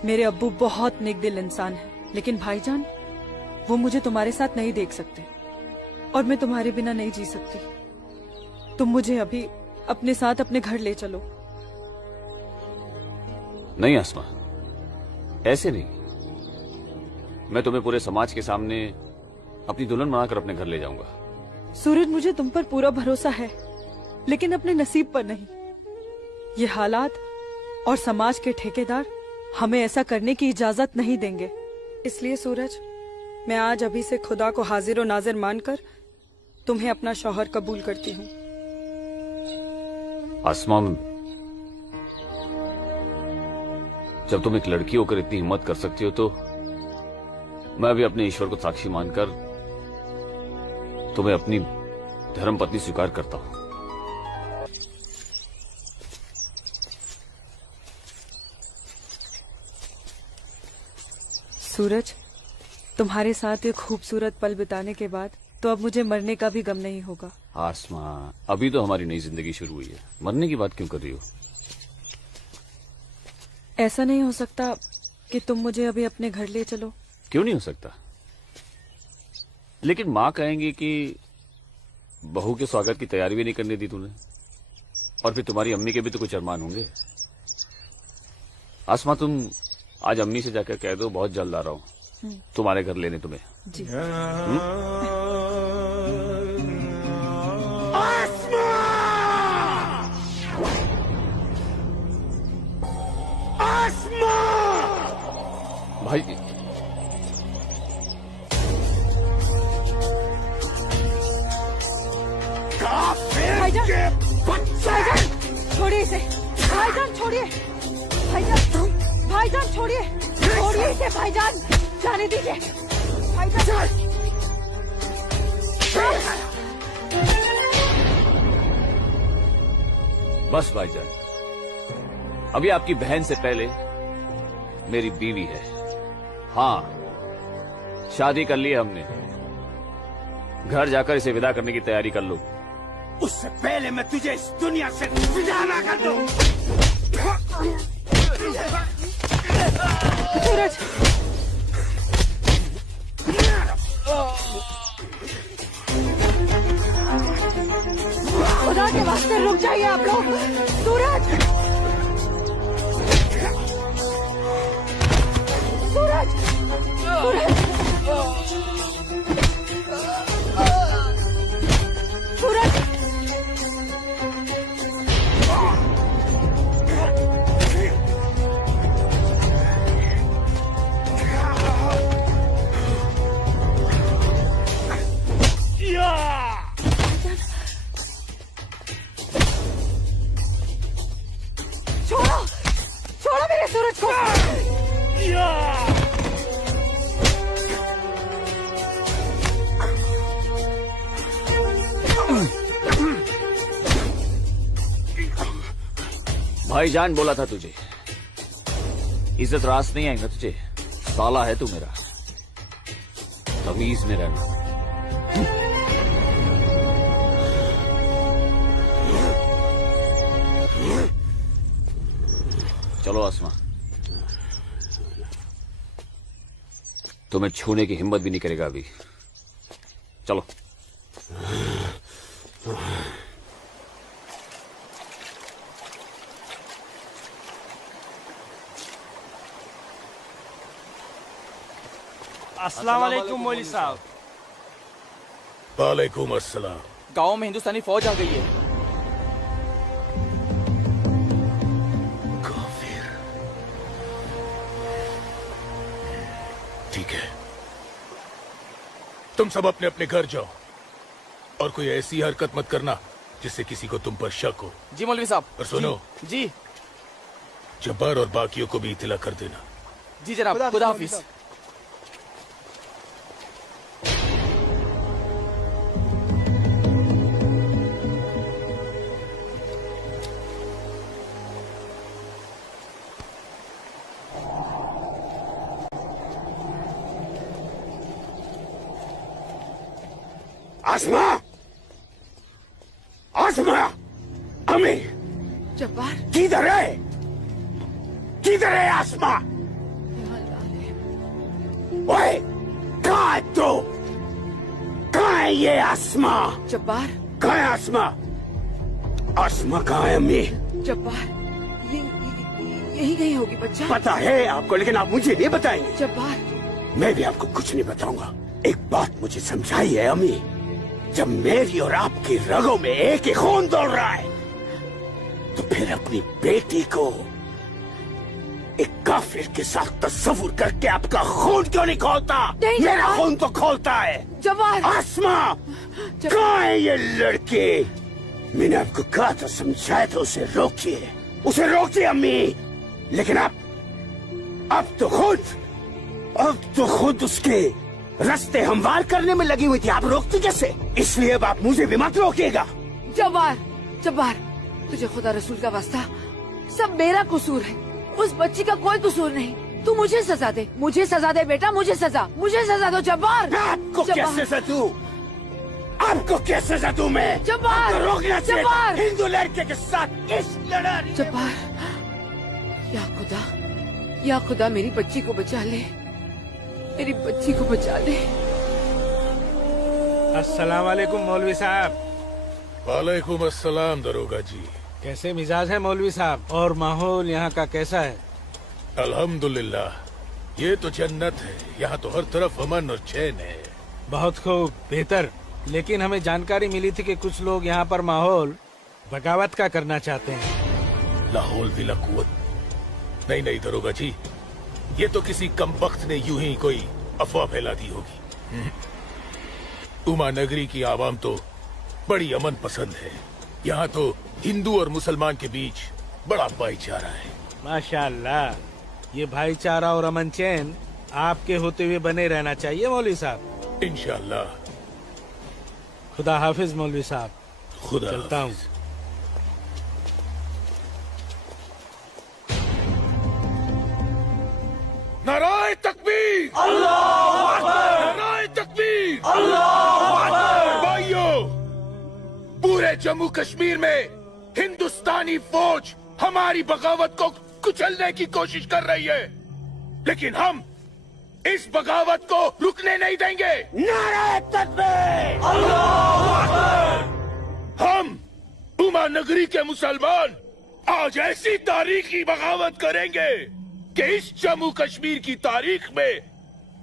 मेरे अब्बू बहुत नेक दिल इंसान है, लेकिन भाईजान वो मुझे तुम्हारे साथ नहीं देख सकते और मैं तुम्हारे बिना नहीं जी सकती। तुम मुझे अभी अपने साथ अपने घर ले चलो। नहीं आसमा, ऐसे नहीं। मैं तुम्हें पूरे समाज के सामने अपनी दुल्हन बनाकर अपने घर ले जाऊंगा। सूरज, मुझे तुम पर पूरा भरोसा है, लेकिन अपने नसीब पर नहीं। ये हालात और समाज के ठेकेदार हमें ऐसा करने की इजाजत नहीं देंगे। इसलिए सूरज, मैं आज अभी से खुदा को हाजिर और नाजिर मानकर तुम्हें अपना शौहर कबूल करती हूँ। आसमा, जब तुम एक लड़की होकर इतनी हिम्मत कर सकती हो, तो मैं भी अपने ईश्वर को साक्षी मानकर तुम्हें अपनी धर्मपत्नी स्वीकार करता हूं। सूरज, तुम्हारे साथ एक खूबसूरत पल बिताने के बाद तो अब मुझे मरने का भी गम नहीं होगा। आसमा, अभी तो हमारी नई जिंदगी शुरू हुई है, मरने की बात क्यों कर रही हो? ऐसा नहीं हो सकता कि तुम मुझे अभी अपने घर ले चलो? क्यों नहीं हो सकता? लेकिन माँ कहेंगी कि बहू के स्वागत की तैयारी भी नहीं करने दी तूने, और फिर तुम्हारी अम्मी के भी तो कुछ अरमान होंगे। आसमा, तुम आज अम्मी से जाकर कह दो बहुत जल्द आ रहा हूँ तुम्हारे घर लेने तुम्हें। जी। भाई, भाईजान, छोड़िए इसे। भाईजान छोड़िए, भाईजान छोड़िए, छोड़िए इसे भाईजान, जाने दीजिए भाईजान। बस भाईजान, अभी आपकी बहन से पहले मेरी बीवी है। हाँ, शादी कर ली है हमने। घर जाकर इसे विदा करने की तैयारी कर लो। उससे पहले मैं तुझे इस दुनिया से विदा ना कर दूं। सूरज, खुदा के वास्ते रुक जाइए आप लोग। सूरज, सूरज, सूरज, सूरज। छोड़ो, छोड़ो मेरे सूरज को। भाईजान बोला था तुझे, इज्जत रास नहीं आई ना तुझे। साला है तू मेरा, तमीज में रहना। चलो आसमा, तुम्हें छूने की हिम्मत भी नहीं करेगा अभी। चलो। अस्सलाम वालेकुम मौलवी साहब। वालेकुम अस्सलाम। गांव में हिंदुस्तानी फौज आ गई है। ठीक है, तुम सब अपने अपने घर जाओ और कोई ऐसी हरकत मत करना जिससे किसी को तुम पर शक हो। जी मौलवी साहब। और सुनो जी जब्बार और बाकियों को भी इत्तला कर देना। जी जनाब, खुदा हाफिज। आसमा, आसमा, अमी, जब्बार किधर है? किधर है आसमा? ओए, कहाँ है तू? कहाँ है ये आसमा? जब्बार कहाँ है आसमा? आसमा कहाँ है अम्मी? जब्बार यही कहीं होगी बच्चा। पता है आपको, लेकिन आप मुझे नहीं बताएंगे। जब्बार मैं भी आपको कुछ नहीं बताऊंगा। एक बात मुझे समझाई है अम्मी, जब मेरी और आपकी रगों में एक ही खून दौड़ रहा है तो फिर अपनी बेटी को एक काफिर के साथ तस्वुर करके आपका खून क्यों नहीं खोलता? मेरा खून तो खोलता है। जब्बार, आसमा, कहाँ है ये लड़की? मैंने आपको कहा था, समझाया था, उसे रोकिए, उसे रोकिए अम्मी। लेकिन अब तो खुद उसके रास्ते हमवार करने में लगी हुई थी। आप रोकती कैसे? इसलिए अब आप मुझे भी मत रोकिएगा। जब्बार, जब्बार, तुझे खुदा रसूल का वास्ता, सब मेरा कसूर है, उस बच्ची का कोई कसूर नहीं। तू मुझे सजा दे, मुझे सजा दे बेटा, मुझे सजा दो जब्बार। आपको क्या सजा दूं? आपको क्या सजा दूं मैं? जब्बार, आपको रोकना चाहिए जब्बार, था हिंदू लड़के के साथ इस लड़ाई। जब्बार, या खुदा मेरी बच्ची को बचा ले, मेरी बच्ची को बचा ले। अस्सलाम वालेकुम मौलवी साहब। वालेकुम अस्सलाम दरोगा जी। कैसे मिजाज है मौलवी साहब? और माहौल यहाँ का कैसा है? अल्हम्दुलिल्लाह, ये तो जन्नत है। यहाँ तो हर तरफ अमन और चैन है। बहुत खूब, बेहतर। लेकिन हमें जानकारी मिली थी कि कुछ लोग यहाँ पर माहौल बगावत का करना चाहते हैं। लाहौल विला कुव्वत। नहीं दरोगा जी, ये तो किसी कमबख्त ने यूं ही कोई अफवाह फैला दी होगी। उमा नगरी की आवाम तो बड़ी अमन पसंद है। यहाँ तो हिंदू और मुसलमान के बीच बड़ा भाईचारा है। माशाअल्लाह, ये भाईचारा और अमन चैन आपके होते हुए बने रहना चाहिए मौलवी साहब। इंशाअल्लाह। खुदा हाफिज मौलवी साहब। खुदा चलता हूँ। नाराए तकबीर, अल्लाहू अकबर, नाराए तकबीर, अल्लाहू अकबर। भाइयों, पूरे जम्मू कश्मीर में हिंदुस्तानी फौज हमारी बगावत को कुचलने की कोशिश कर रही है, लेकिन हम इस बगावत को रुकने नहीं देंगे। नाराए तकबीर, अल्लाहू अकबर। हम उमा नगरी के मुसलमान आज ऐसी तारीखी बगावत करेंगे कि इस जम्मू कश्मीर की तारीख में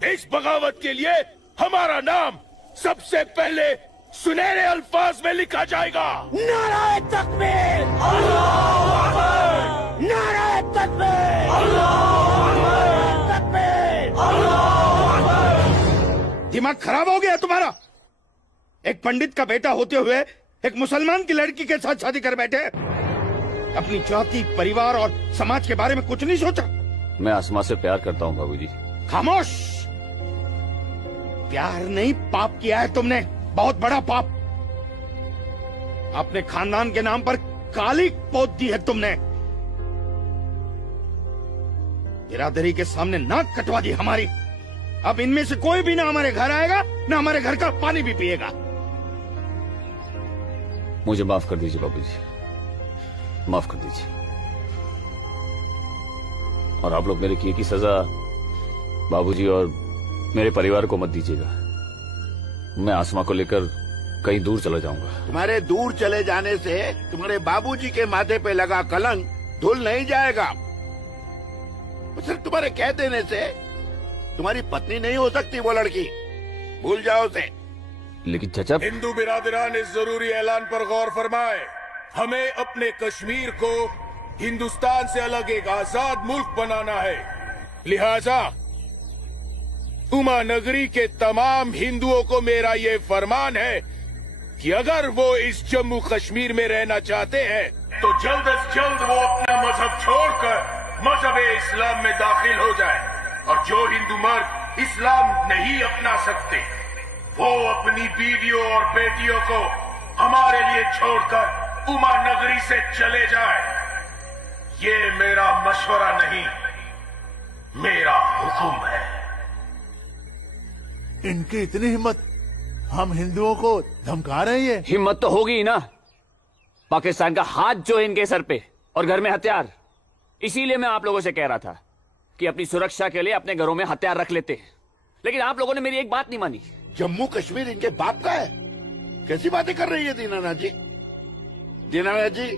इस बगावत के लिए हमारा नाम सबसे पहले सुनहरे अल्फाज में लिखा जाएगा। नाराए तकबीर, अल्लाहू अकबर। नाराए तकबीर, अल्लाहू अकबर। तकबीर, अल्लाहू अकबर। दिमाग खराब हो गया तुम्हारा? एक पंडित का बेटा होते हुए एक मुसलमान की लड़की के साथ शादी कर बैठे। अपनी जाति, परिवार और समाज के बारे में कुछ नहीं सोचा? मैं आसमा से प्यार करता हूँ बाबूजी। खामोश। प्यार नहीं, पाप किया है तुमने, बहुत बड़ा पाप। अपने खानदान के नाम पर काली पोत दी है तुमने। बिरादरी के सामने नाक कटवा दी हमारी। अब इनमें से कोई भी ना हमारे घर आएगा, ना हमारे घर का पानी भी पिएगा। मुझे माफ कर दीजिए बाबूजी, माफ कर दीजिए। और आप लोग मेरे किए की सजा बाबूजी और मेरे परिवार को मत दीजिएगा। मैं आसमा को लेकर कहीं दूर चला जाऊंगा। तुम्हारे दूर चले जाने से तुम्हारे बाबूजी के माथे पे लगा कलंक धुल नहीं जाएगा। सिर्फ तुम्हारे कह देने से तुम्हारी पत्नी नहीं हो सकती वो लड़की, भूल जाओ उसे। लेकिन चाचा, हिंदू बिरादरान इस जरूरी ऐलान पर गौर फरमाए। हमें अपने कश्मीर को हिंदुस्तान से अलग एक आजाद मुल्क बनाना है। लिहाजा उमा नगरी के तमाम हिंदुओं को मेरा ये फरमान है कि अगर वो इस जम्मू कश्मीर में रहना चाहते हैं तो जल्द से जल्द वो अपना मजहब छोड़कर मजहब इस्लाम में दाखिल हो जाए। और जो हिंदू मर्द इस्लाम नहीं अपना सकते वो अपनी बीवियों और बेटियों को हमारे लिए छोड़कर उमा नगरी से चले जाए। ये मेरा मशवरा नहीं, मेरा हुक्म है। इनकी इतनी हिम्मत, हम हिंदुओं को धमका रहे हैं। हिम्मत तो होगी ही ना। पाकिस्तान का हाथ जो है इनके सर पे और घर में हथियार। इसीलिए मैं आप लोगों से कह रहा था कि अपनी सुरक्षा के लिए अपने घरों में हथियार रख लेते हैं, लेकिन आप लोगों ने मेरी एक बात नहीं मानी। जम्मू कश्मीर इनके बाप का है? कैसी बातें कर रही है दीनानाथ जी? दीनानाथ जी,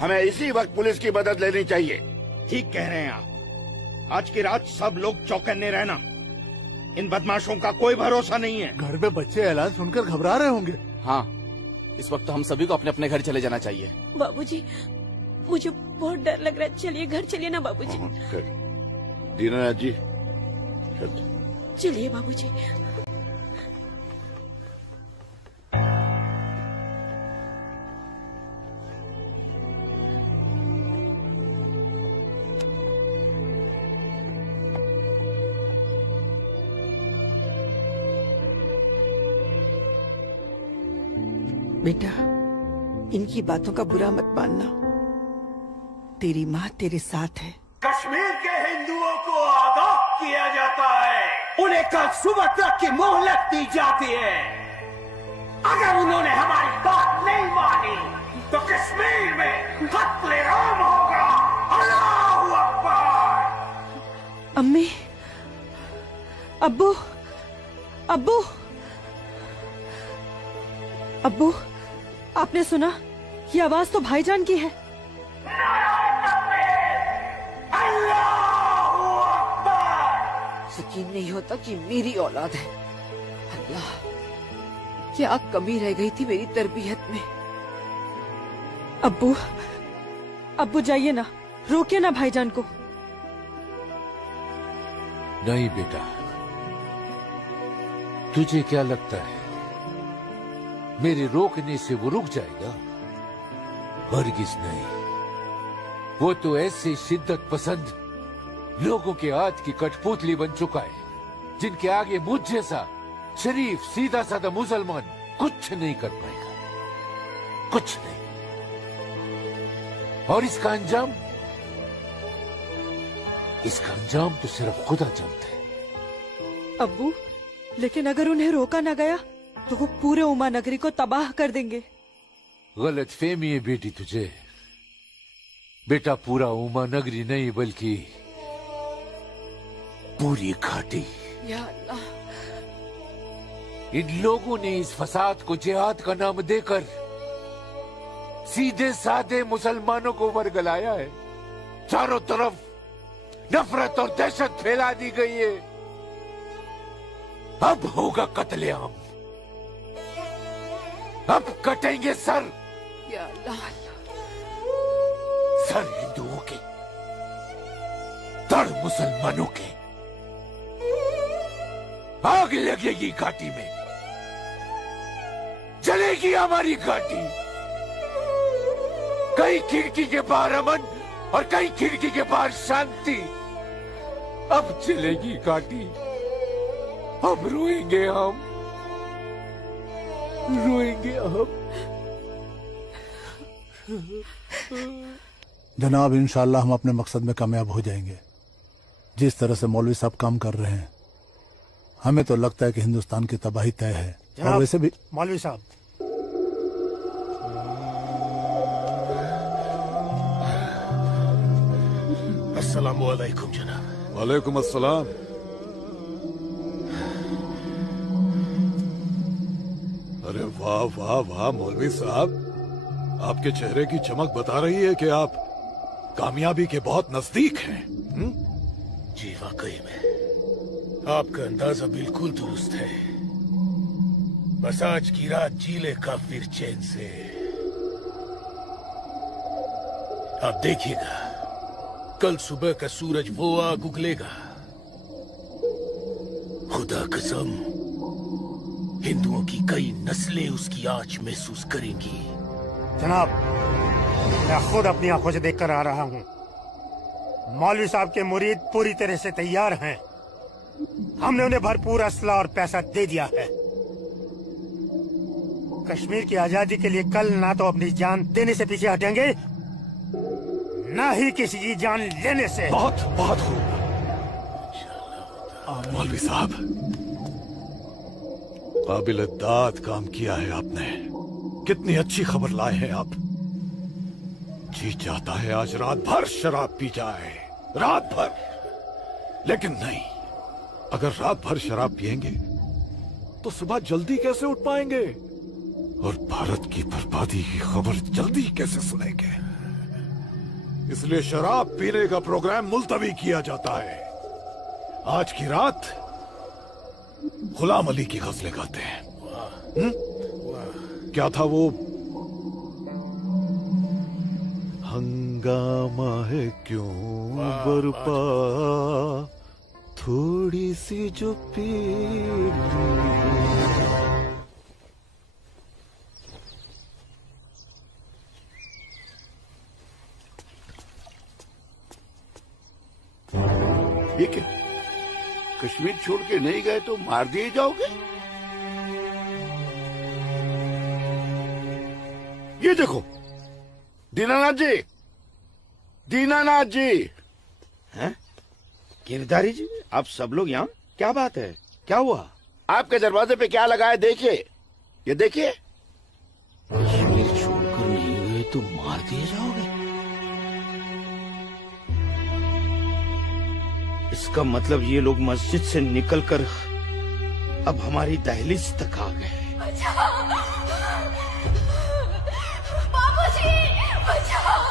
हमें इसी वक्त पुलिस की मदद लेनी चाहिए। ठीक कह रहे हैं आप। आज की रात सब लोग चौकन्ने रहना। इन बदमाशों का कोई भरोसा नहीं है। घर में बच्चे ऐलान सुनकर घबरा रहे होंगे। हाँ, इस वक्त हम सभी को अपने अपने घर चले जाना चाहिए। बाबूजी, मुझे बहुत डर लग रहा है। चलिए घर चलिए ना बाबूजी। दीनानाथ जी, चलिए बाबूजी। बेटा, इनकी बातों का बुरा मत मानना। तेरी माँ तेरे साथ है। कश्मीर के हिंदुओं को आगाह किया जाता है। उन्हें कल सुबह तक की मोहलत दी जाती है। अगर उन्होंने हमारी बात नहीं मानी तो कश्मीर में कत्ले-आम होगा। अल्लाहू अकबर। अम्मी, अब्बू, अब्बू, अब्बू, आपने सुना? ये आवाज तो भाईजान की है। यकीन नहीं होता कि मेरी औलाद है। अल्लाह, क्या कमी रह गई थी मेरी तरबियत में। अब्बू, अब्बू जाइए ना, रोकिए ना भाईजान को। नहीं बेटा, तुझे क्या लगता है मेरे रोकने से वो रुक जाएगा? हरगिज नहीं। वो तो ऐसे शिद्दत पसंद लोगों के हाथ की कठपुतली बन चुका है जिनके आगे मुझ जैसा शरीफ सीधा साधा मुसलमान कुछ नहीं कर पाएगा, कुछ नहीं। और इसका अंजाम तो सिर्फ खुदा जानता है। अब्बू, लेकिन अगर उन्हें रोका ना गया तो वो पूरे उमा नगरी को तबाह कर देंगे। गलत फहमी है बेटी तुझे। बेटा, पूरा उमा नगरी नहीं बल्कि पूरी घाटी। या अल्लाह, इन लोगों ने इस फसाद को जिहाद का नाम देकर सीधे साधे मुसलमानों को वर्गलाया है। चारों तरफ नफरत और दहशत फैला दी गई है। अब होगा कत्लेआम, अब कटेंगे सर। या अल्लाह, सर हिंदुओं के, धड़ मुसलमानों के। आग लगेगी घाटी में, जलेगी हमारी घाटी। कई खिड़की के बाहर अमन और कई खिड़की के बाहर शांति। अब जलेगी घाटी, अब रोएंगे हम, रोएंगे हम। जनाब, इंशाल्लाह हम अपने मकसद में कामयाब हो जाएंगे। जिस तरह से मौलवी साहब काम कर रहे हैं, हमें तो लगता है कि हिंदुस्तान की तबाही तय है। और वैसे भी मौलवी साहब, अस्सलामु अलैकुम जनाब। वालेकुम अस्सलाम। अरे वाह वाह वाह मौलवी साहब, आपके चेहरे की चमक बता रही है कि आप कामयाबी के बहुत नजदीक हैं। जी वाकई में आपका अंदाजा बिल्कुल दुरुस्त है। बस आज की रात जी ले काफिर चैन से। आप देखिएगा, कल सुबह का सूरज वो आग उगलेगा। खुदा कसम, हिंदुओं की कई नस्लें उसकी आंच महसूस करेंगी। जनाब, मैं खुद अपनी आंखों से देखकर आ रहा हूँ। मौलवी साहब के मुरीद पूरी तरह से तैयार हैं। हमने उन्हें भरपूर असला और पैसा दे दिया है। कश्मीर की आजादी के लिए कल ना तो अपनी जान देने से पीछे हटेंगे, ना ही किसी की जान लेने से। बहुत बहुत खूब मौलवी साहब, काबिल दाद काम किया है आपने। कितनी अच्छी खबर लाए हैं आप। जी चाहता है आज रात भर शराब पी जाए, रात भर। लेकिन नहीं, अगर रात भर शराब पिएंगे तो सुबह जल्दी कैसे उठ पाएंगे और भारत की बर्बादी की खबर जल्दी कैसे सुनेंगे। इसलिए शराब पीने का प्रोग्राम मुलतवी किया जाता है। आज की रात गुलाम अली की गजलें गाते हैं। क्या था वो? हंगामा है क्यों बरपा, थोड़ी सी जो पी ये क्या? कश्मीर छोड़ के नहीं गए तो मार दिए जाओगे? ये देखो, दीनानाथ जी, दीनानाथ जी। हैं? गिरधारी जी, आप सब लोग यहाँ? क्या बात है, क्या हुआ? आपके दरवाजे पे क्या लगा है देखिए, ये देखिए। कश्मीर छोड़कर नहीं गए तो मार दिए जाओगे? इसका मतलब ये लोग मस्जिद से निकलकर अब हमारी दहलीज तक आ गए। बाबूजी, बचाओ!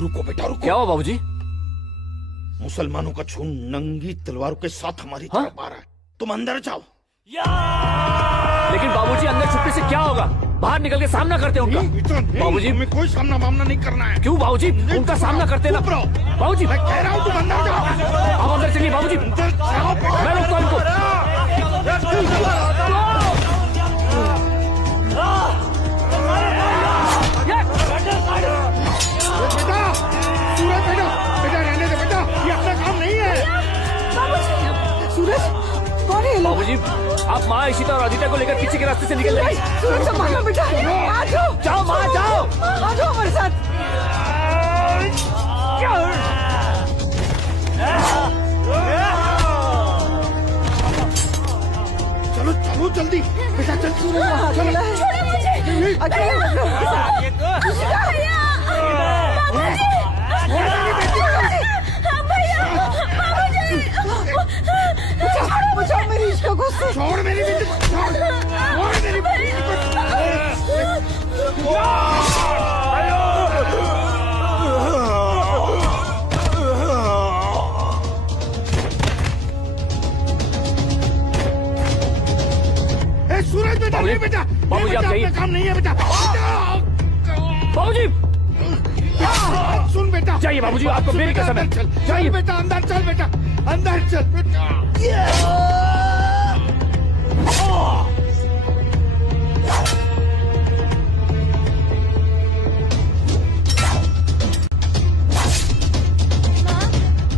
रुको बेटा, रुको। क्या हुआ बाबूजी? मुसलमानों का झुंड नंगी तलवारों के साथ हमारी तरफ आ रहा है। तुम अंदर जाओ। लेकिन बाबूजी, अंदर छुपने से क्या होगा? बाहर निकल के सामना करते हैं उनका। बाबूजी, हमें कोई सामना वामना नहीं करना है। क्यों बाबूजी? उनका सामना करते ना। बाबूजी, मैं कह रहा हूँ तुम अंदर जाओ। आप अंदर चलिए बाबूजी। मैं रोकता हूं उनको। बेटा रहने दे बेटा, ये अपना काम नहीं है। सूरज, कौन है? बाबूजी, आप माँ इशिता और आदित्य को लेकर पीछे के रास्ते से निकल जाइए। सूरज संभालो बेटा, आ जाओ। जाओ माँ, जाओ। आ जाओ हमारे साथ। चलो चलो जल्दी बेटा, चल सूरज, चलो। छोड़ो मुझे। बचाओ मेरी इश्क को। छोड़ मेरी बेटी को, छोड़ मेरी बेटी को। सूरज बेटा, नहीं बेटा, बाबूजी आप जाइए। काम नहीं है बेटा। बाबूजी सुन बेटा, जाइए बाबूजी, आपको मेरी कसम है। चल बेटा, अंदर चल बेटा, अंदर चल बेटा।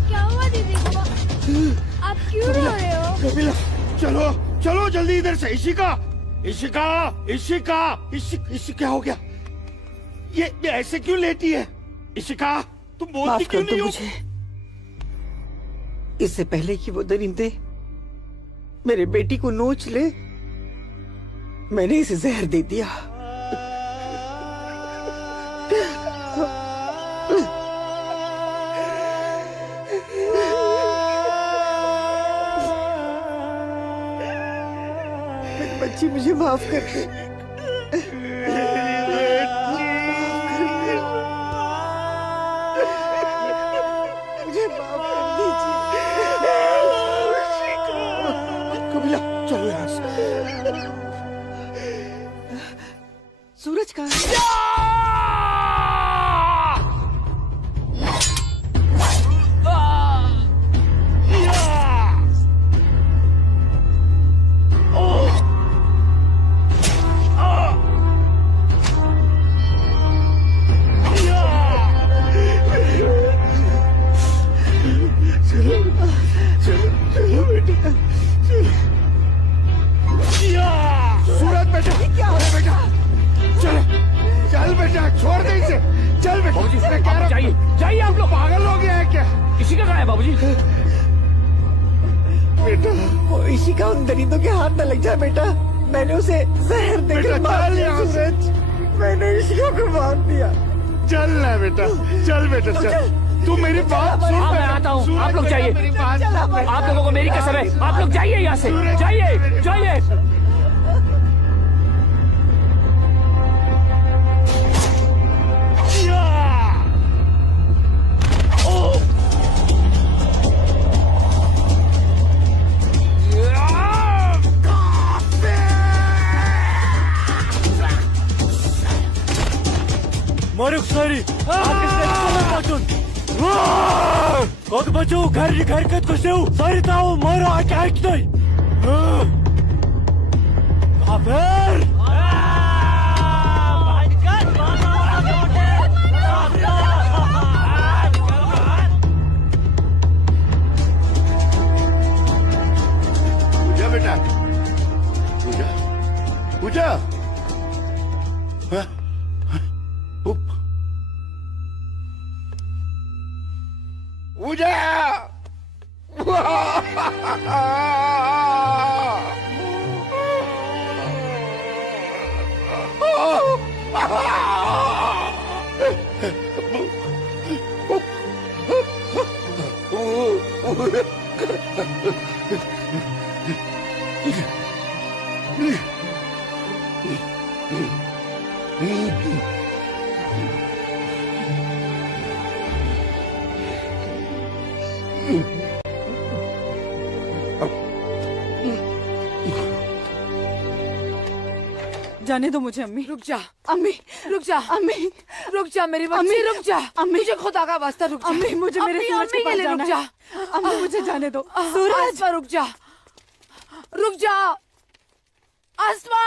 क्या हुआ दीदी को? आप क्यों रो रहे हो? कपिला, चलो चलो जल्दी इधर से। इशिका, इशिका, इशिका, इशिका क्या हो गया? ये ऐसे क्यों लेटी है? इशिका, तुम बोलती माफ क्यों कर दो नहीं हो? मुझे। इससे पहले कि वो दरिंदे मेरे बेटी को नोच ले, मैंने इसे जहर दे दिया। मेरी बच्ची, मुझे माफ कर दे। मुझे माफ कर दीजिए। कपिला, चलो यहाँ से। सूरज कहाँ है? चलो बेटा, सूरज बेटा, क्या हो रहा बेटा? चलो चल बेटा, छोड़ दे इसे, चल बेटा। बाबूजी, मैं कह रहा हूं, जाइए जाइए, आप लोग पागल हो गया है क्या? इसी का कहा है बाबूजी? बेटा, वो इसी का उन दरिंदों के हाथ न लग जाए बेटा। मैंने उसे जहर देकर मार दिया सूरज। मैंने इसी को मार दिया। चल ना बेटा, चल बेटा, चल। तू मेरी बात सुन। हाँ, मैं आता हूँ, आप लोग जाइए। आप लोगों को मेरी कसम है, आप लोग जाइए यहाँ से, जाइए जाइए। Moruk sari, Kok baju घर के कुछ सारी ताऊ मारो अटैक नहीं। अबेर पूजा बेटा, पूजा, पूजा, हाँ? पूजा, जाने दो मुझे अम्मी। रुक जा अम्मी, रुक जा अम्मी, रुक जा मेरी बच्ची, अम्मी, रुक जा। अम्मी, मुझे खुदा का वास्ता रुक जा। अम्मी, मुझे मेरे सूरज के पास लिए रुक जाना जा। है। अम्मी, मुझे जाने दो। सूरज, आसमा रुक जा, रुक जा आसमा।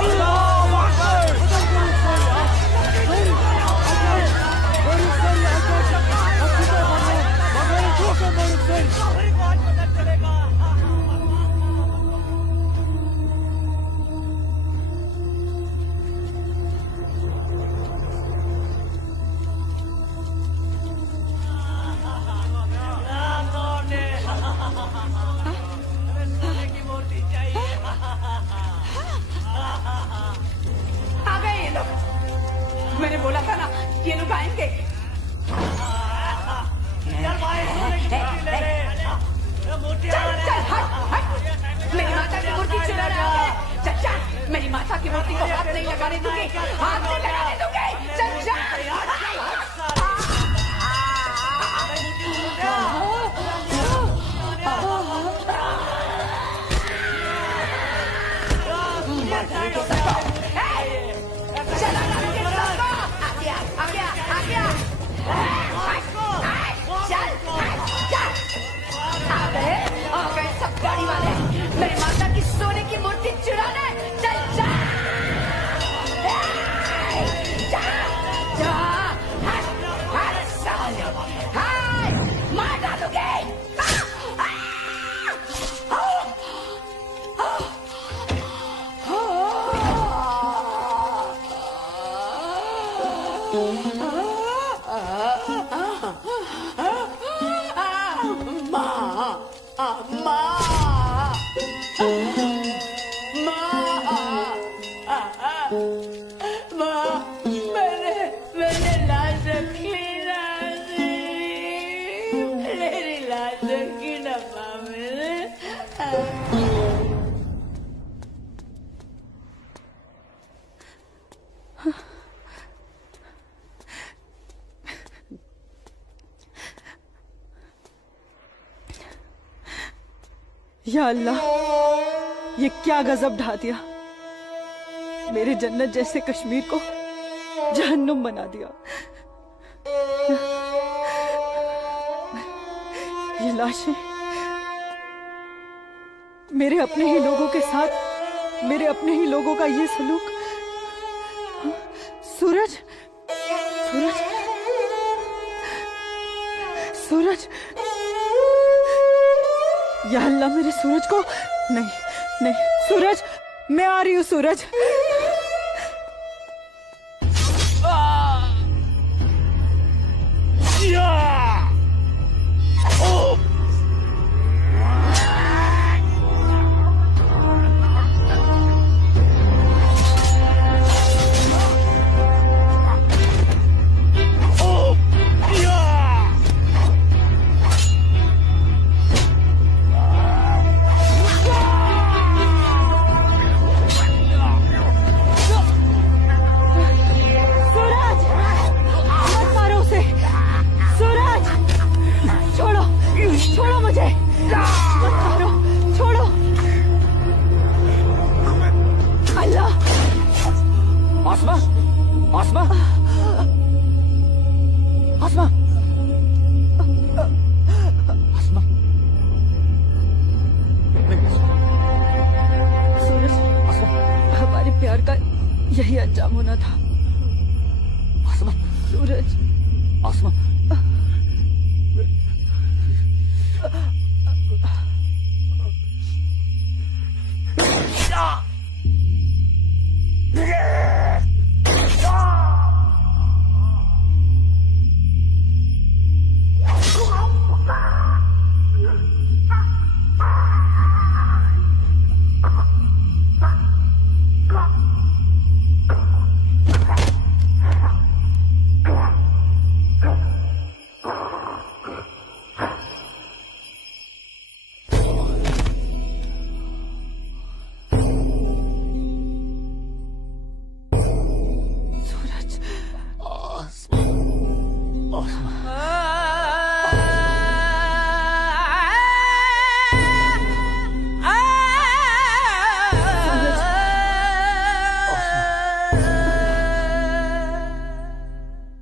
Allah मेरी माता की मूर्ति को हाथ नहीं लगाने दूंगी, हाथ नहीं लगाने दूंगी। चल जा। चला आ गया। चल आ गए सब गाड़ी वाले मेरी माता की सोने की मूर्ति चुराने। चल जा मार डालोगे। मैंने लाश रखी ना, मेरी लाश रखी ना माँ मैंने। या अल्लाह, ये क्या गजब ढा दिया। मेरे जन्नत जैसे कश्मीर को जहन्नुम बना दिया। ये लाशें मेरे अपने ही लोगों के साथ, मेरे अपने ही लोगों का ये सलूक। सूरज, सूरज, सूरज, या अल्लाह मेरे सूरज को। नहीं नहीं सूरज, मैं आ रही हूँ सूरज। यही अंजाम होना था। सूरज,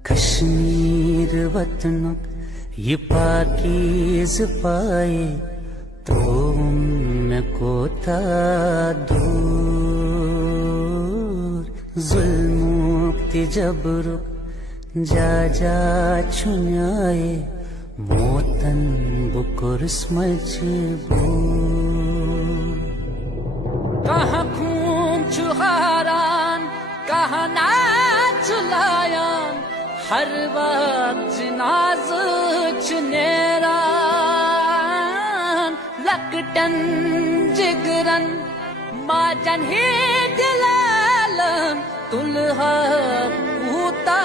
कश्मीर वतन ये पाकीज़ पाए तो उनको था दूर जुल्म जबर जा जा छुनाए मोतन बुकुर्स मजबूर कहाँ खून चुहारान कहाँ नाच लायान हर वक्त नाज चुनेरान लकटन जिगरन माजन ही दिलालन तुलहा ऊता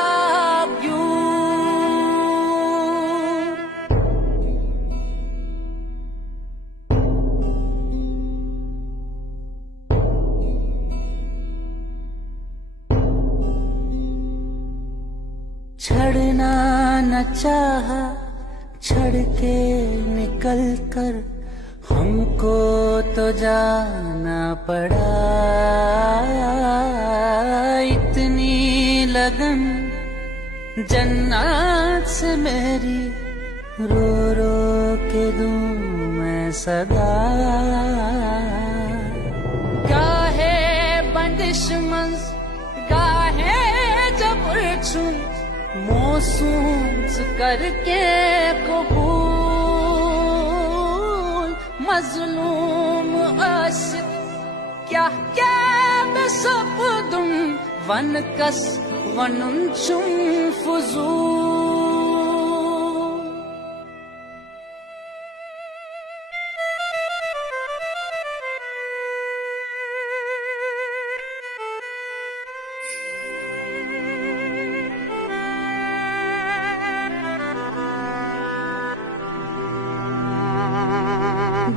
लड़ना न चाहा, छड़ के निकल कर हमको तो जाना पड़ा। इतनी लगन जन्नत से मेरी रो रो के दूं मैं सदा। गाहे बंदिश मंज गाहे जब चुन मोसूस करके कबूल। मजलूम आशिक क्या क्या बेसब्दुम वन कस वनुन चुम फुजूल।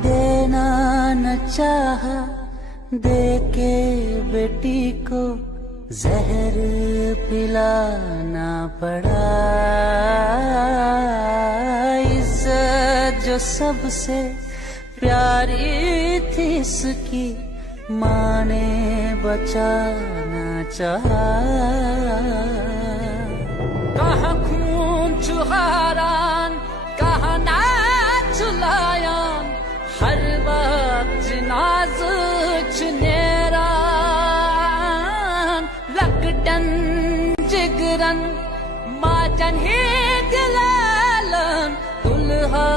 देना न चाहा, दे के बेटी को जहर पिलाना पड़ा। इज्जत जो सबसे प्यारी थी इसकी माँ ने बचाना चाहा। कहाँ खून चुहारान कहाँ ना चुलायान, हर वक्त नाज चुनेरा। लकटन जिगरन माजन ही दिलालन, दुल्हा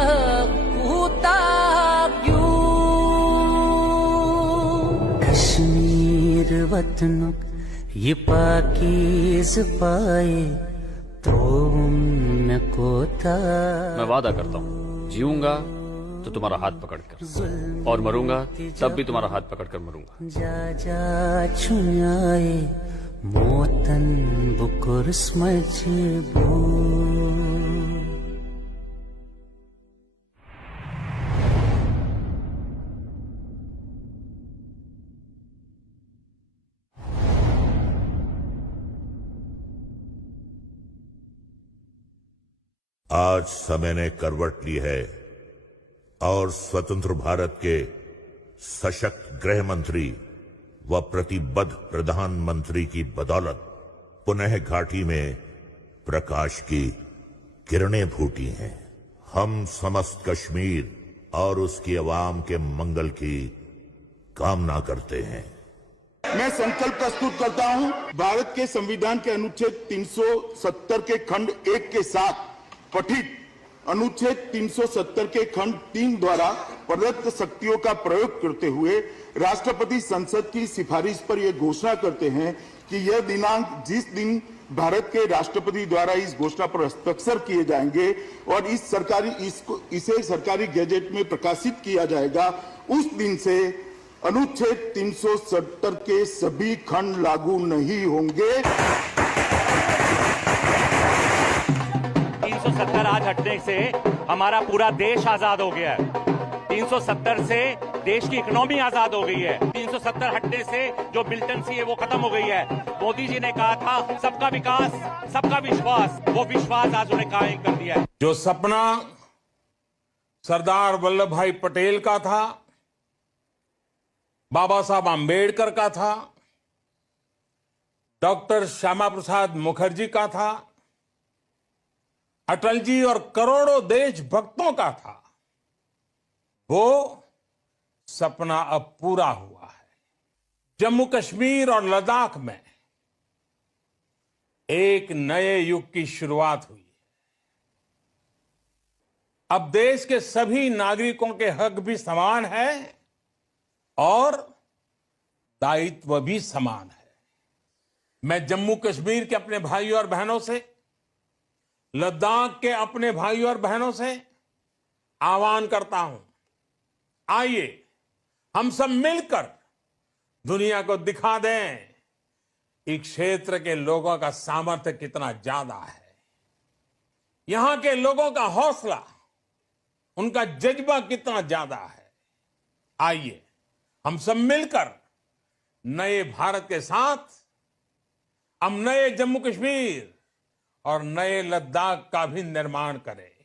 कूताब्यू। कश्मीर वतनुक ये पाकीज़ पाए तो उनको था। मैं वादा करता हूँ, जीऊंगा तो तुम्हारा हाथ पकड़कर, और मरूंगा तब भी तुम्हारा हाथ पकड़कर मरूंगा। जा जा छुनाए मोतन बुकुर मजबूर। आज समय ने करवट ली है और स्वतंत्र भारत के सशक्त गृह मंत्री व प्रतिबद्ध प्रधानमंत्री की बदौलत पुनः घाटी में प्रकाश की किरणें फूटी हैं। हम समस्त कश्मीर और उसकी आवाम के मंगल की कामना करते हैं। मैं संकल्प प्रस्तुत करता हूं, भारत के संविधान के अनुच्छेद 370 के खंड 1 के साथ पठित अनुच्छेद 370 के खंड 3 द्वारा प्रदत्त शक्तियों का प्रयोग करते हुए राष्ट्रपति संसद की सिफारिश पर यह घोषणा करते हैं कि यह दिनांक जिस दिन भारत के राष्ट्रपति द्वारा इस घोषणा पर हस्ताक्षर किए जाएंगे और इसे सरकारी गैजेट में प्रकाशित किया जाएगा, उस दिन से अनुच्छेद 370 के सभी खंड लागू नहीं होंगे। 370 आज हटने से हमारा पूरा देश आजाद हो गया है। 370 से देश की इकोनॉमी आजाद हो गई है। 370 हटने से जो मिलिटेंसी है वो खत्म हो गई है। मोदी जी ने कहा था सबका विकास सबका विश्वास, वो विश्वास आज उन्हें कायम कर दिया है। जो सपना सरदार वल्लभ भाई पटेल का था, बाबा साहब आम्बेडकर का था, डॉक्टर श्यामा प्रसाद मुखर्जी का था, अटल जी और करोड़ों देशभक्तों का था, वो सपना अब पूरा हुआ है। जम्मू कश्मीर और लद्दाख में एक नए युग की शुरुआत हुई। अब देश के सभी नागरिकों के हक भी समान है और दायित्व भी समान है। मैं जम्मू कश्मीर के अपने भाइयों और बहनों से, लद्दाख के अपने भाइयों और बहनों से आह्वान करता हूं, आइए हम सब मिलकर दुनिया को दिखा दें इस क्षेत्र के लोगों का सामर्थ्य कितना ज्यादा है, यहां के लोगों का हौसला, उनका जज्बा कितना ज्यादा है। आइए हम सब मिलकर नए भारत के साथ हम नए जम्मू कश्मीर और नए लद्दाख का भी निर्माण करें।